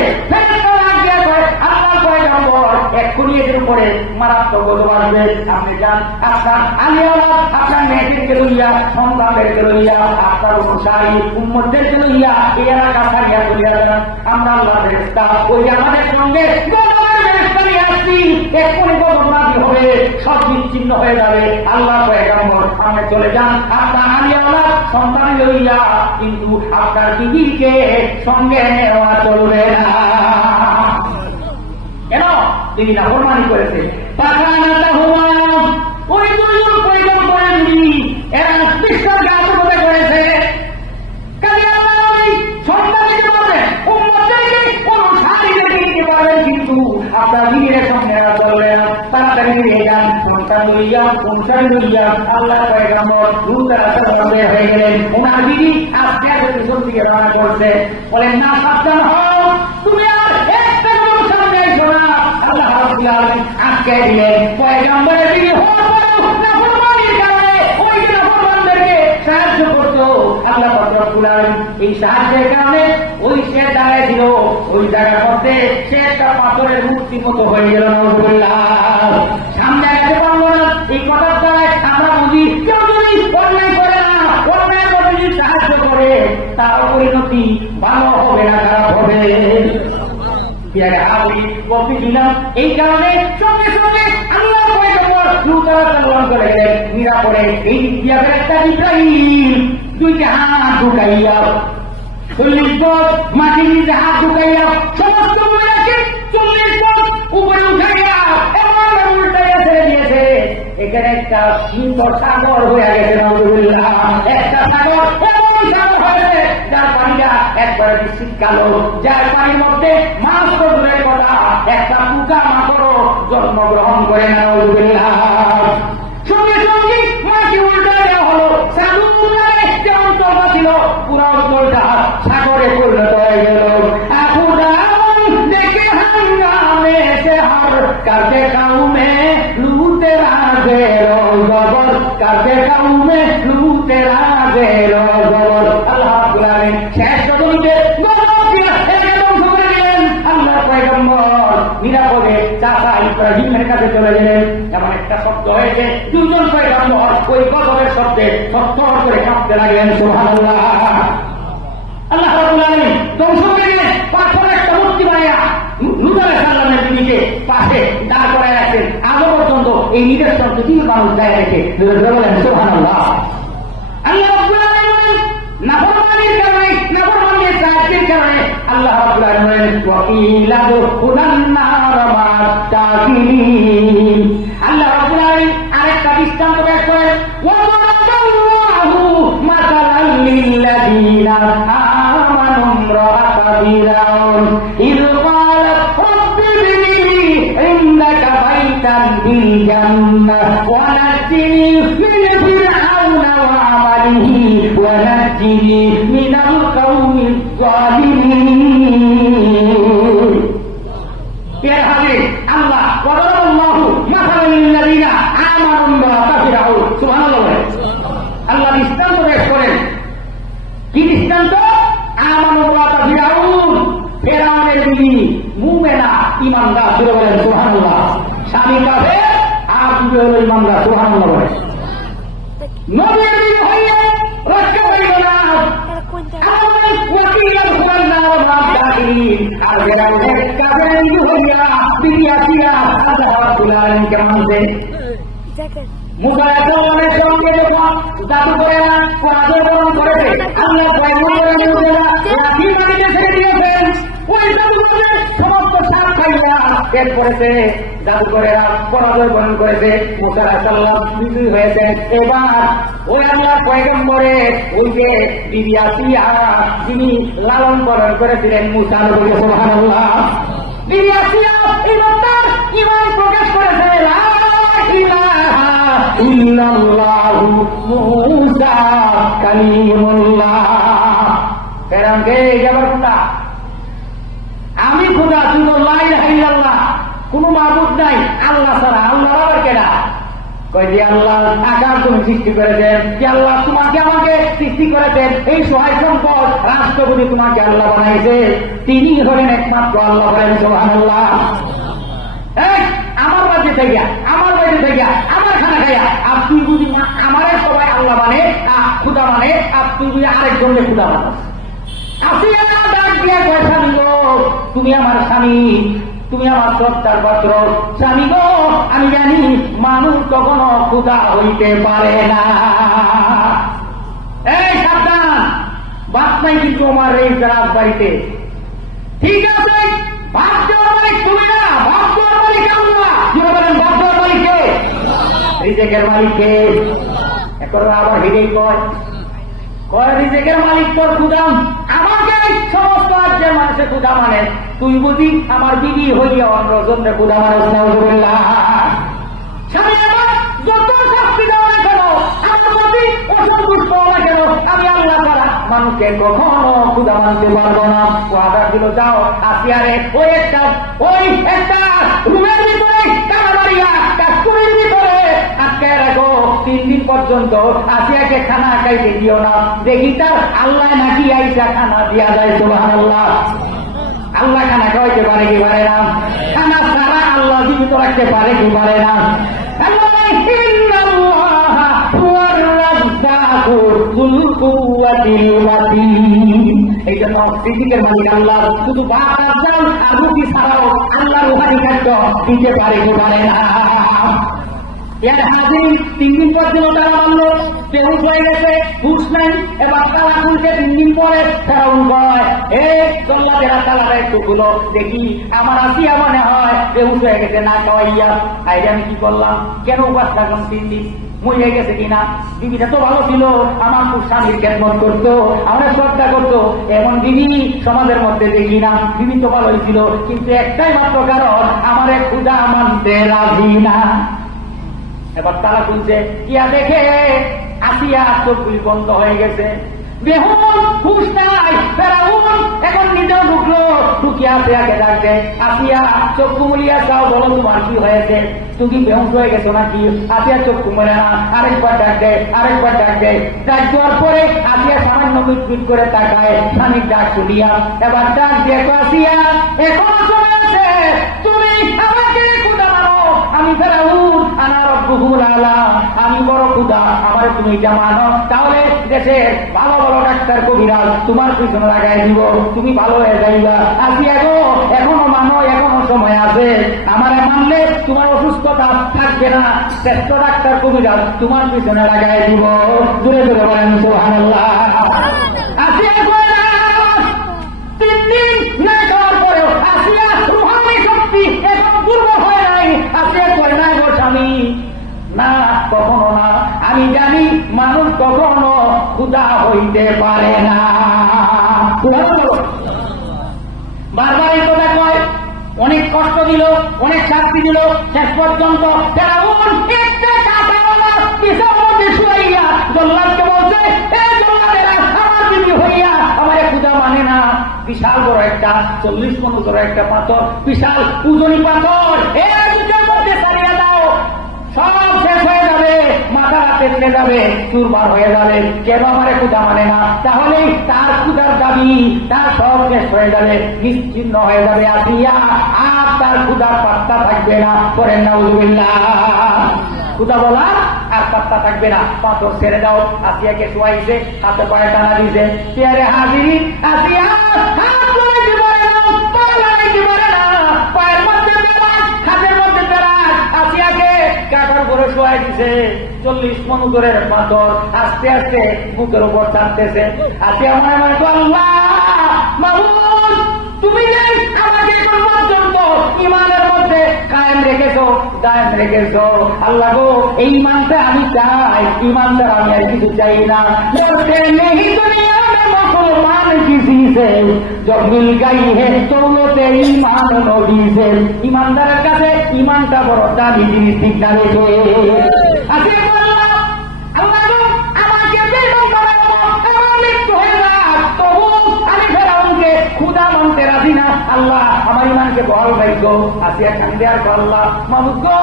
এক্ষুনি এদের উপরে মারাত্মক গজব আসবে। আপনি যান আপনার আলিয়ালা, আপনার মেয়েদেরকে লইয়া, সন্তানদেরকে লইয়া, আপনার অনুসারী উম্মতদেরকে লইয়া এই এলাকা ছাড়িয়া চলিয়া যান। আমরা আল্লাহ ফেরেশতা ওই আমাদের সঙ্গে গজবের ফেরেশতা নিয়ে আসছি, এক্ষুনি গজব নাযিল হবে, সব বিচ্ছিন্ন হয়ে যাবে। আল্লাহ পয়গম্বর আপনি চলে যান আপনার আলিয়ালা সন্তান লইয়া, কিন্তু আপনার বিবিকে সঙ্গে নেওয়া চলবে না। কেন? তিনি নাফরমানি করেছে। ওই দুজন পয়গম্বরের বিবি এরা বিশ্বাসকে আত্মহত্যা করেছে। কাজে আপনারা ওই সন্তান দিতে পারবেন, উম্মতদেরকে অনুসারীদেরকে দিতে পারবেন, কিন্তু আপনার বিবির সঙ্গে এরা চলবে না। তাড়াতাড়ি নিয়ে যান, সন্তান লইয়া, অনুসারী লইয়া। আল্লাহ পয়গম্বর লূত আলাইহিস সালাম বের হয়ে গেলেন। ওনার বিবি আজকে পিছন দিকে রওনা করছে, বলেন না সাবধান হও, তুমি আর একটা কোনো সামনে এসো না। আল্লাহ রাব্বুল আলামিন আজকে দিলেন পয়গম্বরের বিবি হওয়ার পরেও নাফরমানির কারণে ওই নাফরমানদেরকে সাহায্য করতো। আল্লাহ রাব্বুল আলামিন এই সাহায্যের কারণে ওই সে দাঁড়ায় ছিল, ওই জায়গার মধ্যে সে একটা পাথরের মূর্তি মতো হয়ে গেল। নাউজুবিল্লাহ, সামনে আগাতে পারলো না। এই কথার দ্বারাই আমরা বুঝি কেউ যদি অন্যায় করে না, অন্যায় করে যদি সাহায্য করে, তার পরিণতি ভালো হবে না খারাপ হবে। এই কারণে সঙ্গে সঙ্গে আল্লাহ পয়গম্বর লূত আলাইহিস সালাম চলে গেলেন নিরাপদে। এই দিয়া একটা ইব্রাহিম দুইটা হাত ঢুকাইয়া 40 ফুট মাটির নিচে হাত ঢুকাইয়া সমস্ত মহিলাকে 40 ফুট উপরে উঠাইয়া এমন উল্টাইয়া ছেড়ে দিয়েছে, এখানে একটা সুন্দর সাগর হয়ে গেছে। নাউজুবিল্লাহ, একটা সাগর এমন সাগর হয়েছে যার পানিটা একবারে নিশ্চিত কালো, যার পানির মধ্যে মাছ তো দূরের কথা, একটা পোকা মাকড়ও জন্মগ্রহণ করে। নাউজুবিল্লাহ, সঙ্গে সঙ্গে মাটি উল্টে দেওয়া হলো, সাগরে যে অঞ্চলটা ছিল পুরো অঞ্চলটা সাগরে পরিণত হয়ে গেল। দেখে হাঙ্গামে সে হর কাজে কাউমে লুতেরা গেল গবর, কাজে কাউমে লুতেরা গেল গবর। আল্লাহ রাব্বুল আলামিন শেষ জমিতে গজব দিয়ে একদম ধরে দিলেন। আল্লাহ পয়গম্বর নিরাপদে চাচা ইব্রাহিমের কাছে চলে গেলেন। এমন একটা শব্দ হয়েছে, দুজন পয়গম্বর ওই গজবের শব্দে থরথর করে কাঁপতে লাগলেন। সুবহানাল্লাহ, আল্লাহ রাব্বুল আলামিন ধ্বংস করে দিলেন। পাথরের একটা মূর্তি বানায়া লূত আলাইহিস সালামের দিকে পাশে দাঁড় করায় রাখছেন। আজও পর্যন্ত এই নিদর্শন পৃথিবীর মানুষ যায় রেখে বলেন সুবহানাল্লাহ। আল্লাহ রাব্বুল আলামিন নাফরমানির কারণে, নাফরমানির সাহায্যের কারণে আল্লাহ রাব্বুল আলামিন ওয়াকিলা দুখুলান নার মা তাকিলিন। আল্লাহ রাব্বুল আলামিন আরেকটা দৃষ্টান্ত বের করেন ওয়াদারাবাল্লাহু মাসালাল লিল্লাযীনা আমানু ইমরাআতা ফিরআউন ইয ক্বালাত রাব্বি ইবনি লি ইনদাকা বাইতান ফিল জান্নাহ ওয়া নাজ্জিনি মিন ফিরআউনা ওয়া আমালিহি ওয়া নাজ্জিনি মিনাল কওমিজ যালিমিন। প্রিয় হাজির, আল্লাহ ওয়াদারাবাল্লাহু মাসালাল লিল্লাযীনা আমানু ইমরাআতা ফিরআউন, সুবহানাল্লাহ। আল্লাহ দৃষ্টান্ত পেশ করেন। কি দৃষ্টান্ত? আমানু ইমরাআতা ফিরআউন, ফিরআউনের বিবি মুমিনা ঈমানদার, জোরে বলেন সুবহানাল্লাহ। স্বামী কাফের আর বিবি হলো ঈমানদার, সুবহানাল্লাহ বলেন। নবীর বিবি হইয়া রক্ষা পাইল না, আমাদের ওয়াকিলের হুয়ান্নার মাদাকিন, আর ফিরআউনের কাফের বিবি হইয়া বিবি আসিয়া আল্লাহ রাব্বুল আলামিন কেমনছে মুসা আলাইহিস সঙ্গে যখন জাদু করে না পরাজয় করেছে, আল্লাহ রাখি মাটিতে ছেড়ে দিয়েছেন। ওই জাদুকরের সমস্ত সাপ খাইয়া পেট করেছে, জাদুকরেরা পরাজয় বরণ করেছে, মুসা আলাইহিস সালাম বিজয়ী হয়েছে। এবার ওই আল্লাহ পয়গম্বরের ওই যে বিবি আসিয়া যিনি লালন পালন করেছিলেন মুসা নবীকে, সুবহানাল্লাহ, বিবি আসিয়া ইমানদার ঈমান প্রকাশ করেছে, লা ইলাহা ইল্লাল্লাহু মুসা কালিমুল্লাহ। ফেরাউনকে যাবার কথা, আমি খোদা, তুই তো লা ইলাহা ইল্লাল্লাহ, কোন মাবুদ নাই আল্লাহ ছাড়া। আল্লাহ আবার কেডা? কই যে আল্লাহ আকাশ তুমি সৃষ্টি করেছেন, যে আল্লাহ তোমাকে আমাকে সৃষ্টি করেছেন, এই সহায় সম্পদ রাষ্ট্রপতি তোমাকে আল্লাহ বানাইছে, তিনি হলেন একমাত্র আল্লাহ, বলেন সুবহানাল্লাহ। আমার বাড়িতে থাইয়া, আমার বাড়িতে থাইয়া, আমার খানা খাইয়া আর তুই বুঝি না আমারে সবাই আল্লাহ মানে, খুদা মানে, আর তুই বুঝি আরেকজনকে খুদা মানে। তুমি আমার স্বামী, তুমি আমার শ্রদ্ধার পাত্র স্বামী গো, আমি জানি মানুষ কখনো খুদা হইতে পারে না। এই সাবধান, বাদ নাই কিন্তু আমার এই রাজবাড়িতে, ঠিক আছে? ভাব দেওয়ার মালিক তুমি না, ভাব দেওয়ার মালিক আল্লাহ। যেটা বলেন ভাব দেওয়ার মালিককে, রিজেকের মালিককে। এখন আবার হিরেই কয় রিজেকের মালিক তোর খুদা, আমাকে সমস্ত রাজ্যের মানুষের খুদা মানে, তুই বুঝি আমার বিবি হইয়া অন্যজনের খুদা মানুষ। নাউযুবিল্লাহ। স্বামী আমার যত শাস্তি দেওয়া না কেন, আমার প্রতি অসন্তুষ্ট হওয়া না কেন, আমি আল্লাহ ছাড়া মানুষকে কখনো খুদা মানতে পারবো না। ওয়াদা দিল, যাও আসিয়ারে ওই একটা রুমের ভিতরে কানা মারিয়া কাস্তুরির ভিতরে আটকায় রাখো, 3 দিন পর্যন্ত আসিয়াকে খানা খাইতে দিও না, দেখি তার আল্লাহ নাকি আইসা খানা দিয়া যায়। সুবহানাল্লাহ। আল্লাহ খানা খাওয়াইতে পারে কি পারে না? খানা ছাড়া আল্লাহ জীবিত রাখতে পারে কি পারে না? এই জন্য রিজিকের মালিক আল্লাহ, শুধু ভাত আর চাল আর রুটি ছাড়াও আল্লাহ রুহানি খাদ্য দিতে পারে কি পারে না? এর হাজির 3 দিন পর্যন্ত তারা মানল, বেহুশ হয়ে গেছে, হুশ নাই। এবার তালা খুলছে 3 দিন পরে। ফেরাউন কয়, জল্লাদেরা তালাটা একটু খুলো দেখি, আমার আসিয়া মনে হয় বেহুশ হয়ে গেছে না খাওয়াইয়া। আইরে আমি কি করলাম, কেন উপাস থাকলাম 3 দিন, মরে গেছে কিনা? বিবিটা তো ভালো ছিল, আমার খুব স্বামীর খেদমত করতো, আমার শ্রদ্ধা করতো, এমন বিবি সমাজের মধ্যে দেখি না। বিবি তো ভালোই ছিল, কিন্তু একটাই মাত্র কারণ, আমার খুদা মানতে রাজি না। এবার তারা খুলছে, কিয়া দেখে আসিয়া চোখগুলি বন্ধ হয়ে গেছে, বেহুশ, হুশ নাই। ফেরাউন এখন নিজেও ঢুকলো, ঢুকিয়া আসিয়াকে ডাকছে, আসিয়া চক্ষু মুলিয়া চাও, বলো তোমার কি হয়েছে, তুমি বেহুশ হয়ে গেছো নাকি? আসিয়া চক্ষু মুলে না, আরেকবার ডাক দেয়, আরেকবার ডাক দেয়। ডাক দেওয়ার পরে আসিয়া সামান্য মিটমিট করে তাকায়, স্বামীর ডাক শুনিয়া এবার ডাক দিয়ে, আসিয়া এখন সময় আছে, তুমি আমাকে খুদা মানো, আমি ফেরাউন, আনা রব্বুকুল আলা, আমি বড় খুদা, আমার তুমি এটা মানো, তাহলে দেশের ভালো ভালো ডাক্তার কবিরাজ তোমার পিছনে লাগাই দিব, তুমি ভালো হয়ে যাইবা। আসিয়া গো, এখনো মানো, এখনো সময় আছে, আমার মানলে তোমার অসুস্থতা থাকবে না, শ্রেষ্ঠ ডাক্তার কবিরাজ তোমার পিছনে লাগাই দিব। দূরে দূরে বলেন সুবহানাল্লাহ। আসিয়া গো, 3 দিন না খাওয়ার পরেও আসিয়া রুহানি শক্তি এখন দুর্বল হয় নাই। আসিয়া কয়, না গো স্বামী, না, কখনো না। আমি জানি মানুষ কখনো ক্ষুধা হইতে পারে না। বারবার এই কথা কয়, অনেক কষ্ট দিল, অনেক শাস্তি দিল, শেষ পর্যন্ত ফেরাউন একটা কাঁটাওয়ালা পিছার মধ্যে শুয়াইয়া জল্লাদকে বলছে, এই জল্লাদেরা আমার বিবি হইয়া আমারে ক্ষুধা মানে না। বিশাল বড় একটা 40 মণ বড় একটা পাথর, বিশাল ওজনী পাথর, এই দুটার মধ্যে ছাড়িয়ে দাও, সব শেষ হয়ে যাবে, মাথা পেটলে যাবে, চুরমার হয়ে যাবে। কেন আমারে ক্ষুধা মানে না? তাহলে তার ক্ষুধার দাবি, তার সব শেষ হয়ে যাবে, নিশ্চিন্ন হয়ে যাবে আসিয়া, আর তার ক্ষুধার পাত্তা থাকবে না। করেন নাউযুবিল্লাহ। ক্ষুধা বলা আর পাত্তা থাকবে না। পাথর ছেড়ে দাও। আসিয়াকে শোয়াইছে, হাতে পায়ে টানা দিছে, চেয়ারে হাজিরি। আসিয়া হাত লাগাইতে পারে না, পা লাগাইতে পারে না, পায়ের মধ্যে বেড়াক, হাতের মধ্যে বেড়াক। আসিয়াকে কাটার উপরে শোয়াই দিছে। 40 মণ ওজনের পাথর আস্তে আস্তে বুকের উপর টানতেছে। আসিয়া মনে মনে তো, আল্লাহ মাবুদ, তুমি যে আমাকে এখন পর্যন্ত ইমানের মধ্যে কায়েম রেখেছো, দায়েম রেখেছো, আল্লাহ গো, এই ইমানটা আমি চাই, ইমানটা আমি আর কিছু চাই না। মুসলমান কিসি সে জব মিল গাই হে দৌলতে ইমান নবী সে। ইমানদারের কাছে ইমানটা বড় দামি জিনিস, ঠিক না রেখে আছে। আল্লাহ গো, আমাকে বেইমান বানাবো, আমার মৃত্যু হয়ে যাক, তবু আমি ফেরাউনকে ক্ষুধা মানতে রাজি না। আল্লাহ আমার ইমানকে বহাল রাখো। আসিয়া কান্দে আর আল্লাহ মাবুদ গো,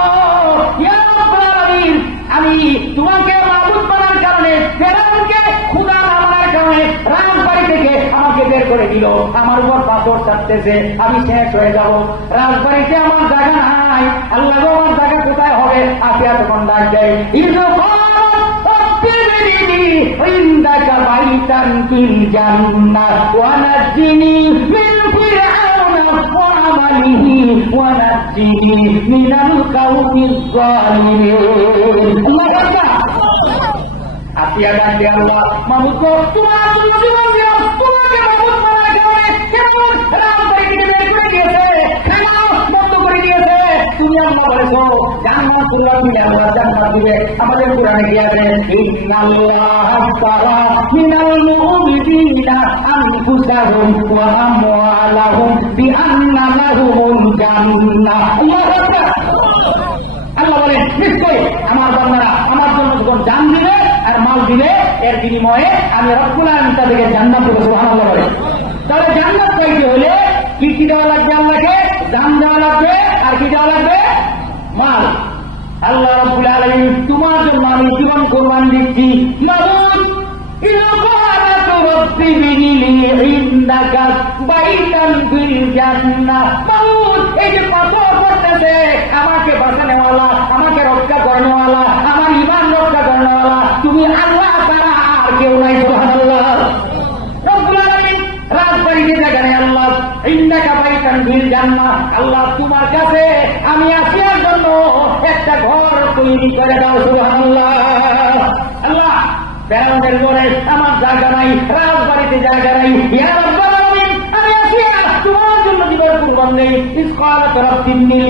ইয়া রাব্বুল আলামিন, আমি তোমাকে মাবুদ বানার কারণে, ফেরাউনকে ক্ষুধা না মানার কারণে রাজবাড়ি থেকে আমাকে বের করে দিল, আমার উপর পাথর চাপতেছে, আমি শেষ হয়ে যাব, রাজবাড়িতে আমার জায়গা নাই। আল্লাহ গো, আমার জায়গা কোথায় হবে? আসিয়া তখন ডাক দেয়, عندك بيتا في الجنة ونجني من فرعون وعمله ونجني من القوم الظالمين. الله أكبر. আসিয়া ডাক দিয়ে, আল্লাহ মাবুদ গো, তোমার জন্য জীবন দিও, তোমাকে মাবুদ বানার কারণে কেমন রাজবাড়ি থেকে বের করে দিয়েছে, খানা বন্ধ করে দিয়েছে। তুমি আল্লাহ বলেছো জান্নাত সুরাত দিলে আল্লাহ জান্নাত দিবে। আমাদের কোরআনে কি আছে? ইন্নাল্লাহ আশতারা মিনাল মুমিনিনা আনফুসাহুম ওয়া আমওয়ালাহুম বিআন্না লাহুমুল জান্নাহ। আল্লাহু আকবার। আল্লাহ বলেন, নিশ্চয়ই আমার বান্দারা আমার জন্য যখন জান দিবে আর মাল দিবে, এর বিনিময়ে আমি রব্বুল আলামিন তাদেরকে জান্নাত দেব। সুবহানাল্লাহ বলেন। তাহলে জান্নাত চাইতে হলে কি কি দেওয়া লাগবে? আল্লাহকে জান দেওয়া লাগবে, আর কি দেওয়া লাগবে? মাল। আল্লাহ রব্বুল আলামিন তোমার জন্য আমি জীবন কোরবান দিচ্ছি। মাবুদ, ইলাকা রব্বি বিনিলি ইনদাকা বাইতান ফিল জান্নাহ। মাবুদ, এই যে পাথর পড়তেছে, আমাকে বাঁচানেওয়ালা, আমাকে রক্ষা করেনেওয়ালা, আমার ঈমান রক্ষা করেনেওয়ালা তুমি আল্লাহ ছাড়া আর কেউ নাই। সুবহানাল্লাহ। রব্বুল আলামিন রাজবাড়িতে জায়গা নেই। আল্লাহ ইন্দাকা বাইতান ফিল জান্নাহ, আল্লাহ তোমার কাছে আমি আসিয়ার জন্য একটা ঘর তৈরি করে দাও। সুবহানাল্লাহ। আল্লাহ ফেরাউনের ঘরে আমার জায়গা নাই, রাজবাড়িতে জায়গা নাই। ইয়া রাব্বুল আলামিন, আমি আসিয়া তোমার জন্য জীবন কুরবান দেই। ইসকালাত রাব্বিনি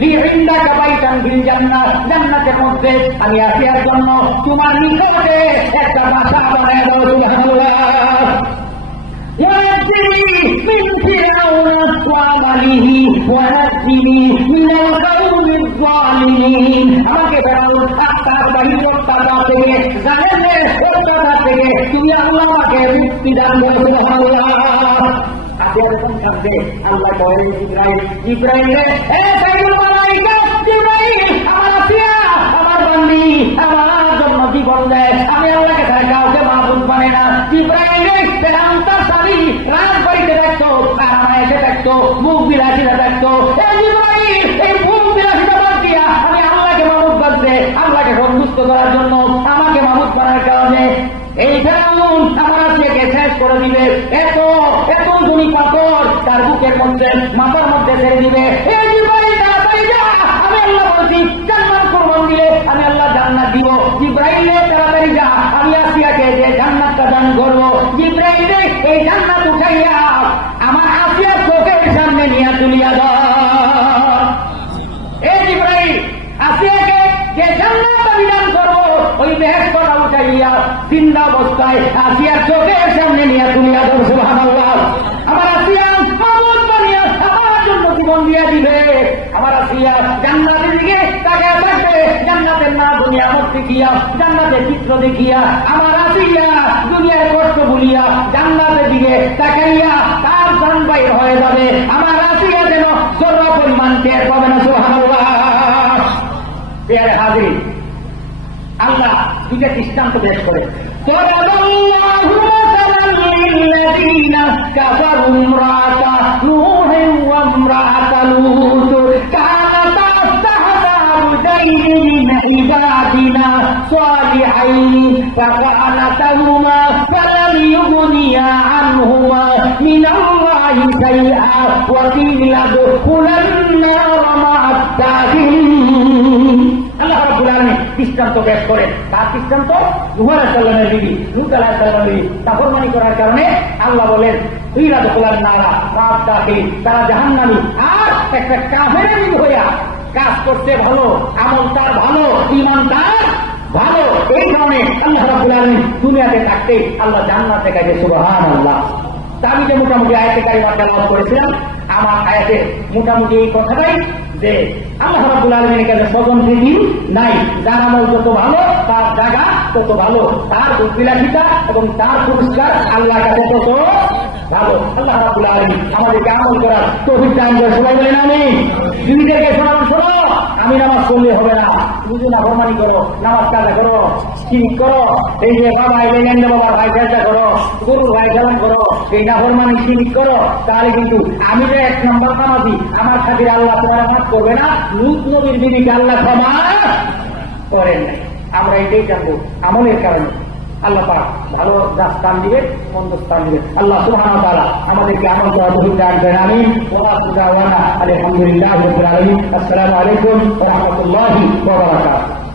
লি ইন্দাকা বাইতান ফিল জান্নাহ, জান্নাতের মধ্যে আমি আসিয়ার জন্য তোমার নিকটে একটা বাসা বানায় দাও। সুবহানাল্লাহ। ونجني من فرعون وعمله ونجني من القوم الظالمين. আমাকে ফেরাউন তার বাড়ির অত্যাচার থেকে, জালেমের অত্যাচার থেকে তুমি আল্লাহ আমাকে মুক্তি দান করো। সুবহানাল্লাহ। আসিয়া যখন কাঁদে, আল্লাহ বলেন জিবরাইল, জিবরাইল রে, হে সাইয়্যিদুল মালায়েকা জিবরাইল, আমার আসিয়া আমার বান্দি আমার জন্য জীবন দেয়, আমি আল্লাহকে ছাড়া কাউকে মাবুদ মানে না। জিবরাইল রে, ফেরাউন তার স্বামী রাজবাড়িতে থাকতো, আরামে এসে থাকতো, মুখ বিলাসিতা থাকতো। এই জিবরাইল, এই মুখ বিলাসিতা বাদ দিয়া আমি আল্লাহকে মাবুদ বানতে, আল্লাহকে সন্তুষ্ট করার জন্য আমাকে মাবুদ করার কারণে এই ফেরাউন আমার আসিয়াকে শেষ করে দিবে। এত এত গুণী পাথর তার বুকের মধ্যে, মাথার মধ্যে ছেড়ে দিবে। এই জিবরাইল তাড়াতাড়ি যা, আমি আল্লাহ বলছি জান্নাত কুরবান দিলে আমি আল্লাহ জান্নাত দিব। জিবরাইল তাড়াতাড়ি যা, আমি আসিয়াকে যে জান্নাতটা দান করবো। জিবরাইল এই জান্নাত উঠাইয়া আমার আসিয়ার চোখের সামনে নিয়ে তুলিয়া দাও। এই জিবরাইল আসিয়াকে যে জান্নাত বেহেশতটা উঠাইয়া জিন্দা অবস্থায় আসিয়ার চোখের সামনে নিয়ে তুলিয়া ধর সুবহানাল্লাহ। আমার আসিয়া মাবুদ বানিয়া আমার জন্য জীবন দিয়া দিবে। আমার আসিয়া জান্নাতের দিকে তাকায় থাকবে, জান্নাতের না দুনিয়া মত দেখিয়া, জান্নাতের চিত্র দেখিয়া আমার আসিয়া দুনিয়ার কষ্ট ভুলিয়া জান্নাতের দিকে তাকাইয়া তার জান বাইর হয়ে যাবে। আমার আসিয়া যেন জররা পরিমাণ টের পাবে না সুবহানাল্লাহ। পেয়ারে হাজির, আল্লাহ দুইটা দৃষ্টান্ত পেশ করে ضربallahu مثلا للذين كفروا امرأة نوح وامرأة لوط كانتا تحت عبدين من عبادنا صالحين فخانتهما فلم يغنيا عنهما من الله شيئا وقيل ادخلا النار مع الداخلين। আল্লাহ রাব্বুল আলামিন দৃষ্টান্ত পেশ করেন। তার দৃষ্টান্ত নূহ আলাইহিস সালামের বিবি, লূত আলাইহিস সালামের বিবি নাফরমানি করার কারণে আল্লাহ বলেন ইরাদুল নারা রাত দাখিল, তারা জাহান্নামী। আর একটা কাফেরের বিবি হইয়া কাজ করতে ভালো, আমল তার ভালো, ঈমান তার ভালো, এই কারণে আল্লাহ রাব্বুল আলামিন দুনিয়াতে থাকতে আল্লাহ জান্নাত দেখাইছে সুবহানাল্লাহ। আমি যে মোটামুটি আয়াতে কারিমা তেলাওয়াত করেছিলাম, আমার আয়াতে মোটামুটি এই কথাটাই যে আল্লাহ রাব্বুল আলামিনের কাছে স্বজন প্রীতি নাই। যার আমল যত ভালো তার জায়গা তত ভালো, তার বিলাসিতা এবং তার পুরস্কার আল্লাহর কাছে তত ভালো। আল্লাহ রাব্বুল আলামিন আমাদেরকে আমল করার তৌফিক দান করে। সবাই বলেন আমিন। দিদিদেরকে শোনাবেন, শোনো, আমি নামাজ পড়লে হবে না, তুমি নাফরমানি করো, নামাজ কাজা করো, শিরক করো, এই যে বাবা এলেন বাবার ভাই চেষ্টা করো, গরুর ভাই চালান করো, এই নাফরমানি শিরক করো, তাহলে কিন্তু আমি যে এক নম্বর কামাতি আমার খাতির আল্লাহ তোমার মাফ করবে না। লূত নবীর বিবিকে আল্লাহ ক্ষমা করেন নাই। আমরা এটাই জানবো আমলের কারণে আল্লাহ পাক ভালো স্থান দিবে, মন্দ স্থান দিবে। আল্লাহ সুবহানাহু ওয়া তাআলা আমাদেরকে আমল করার তৌফিক দান করেন। আমিন। ওয়া আখিরু দাওয়ানা আলহামদুলিল্লাহি রাব্বিল আলামিন। আসসালামু আলাইকুম ওয়া রাহমাতুল্লাহি ওয়া বারাকাতুহু।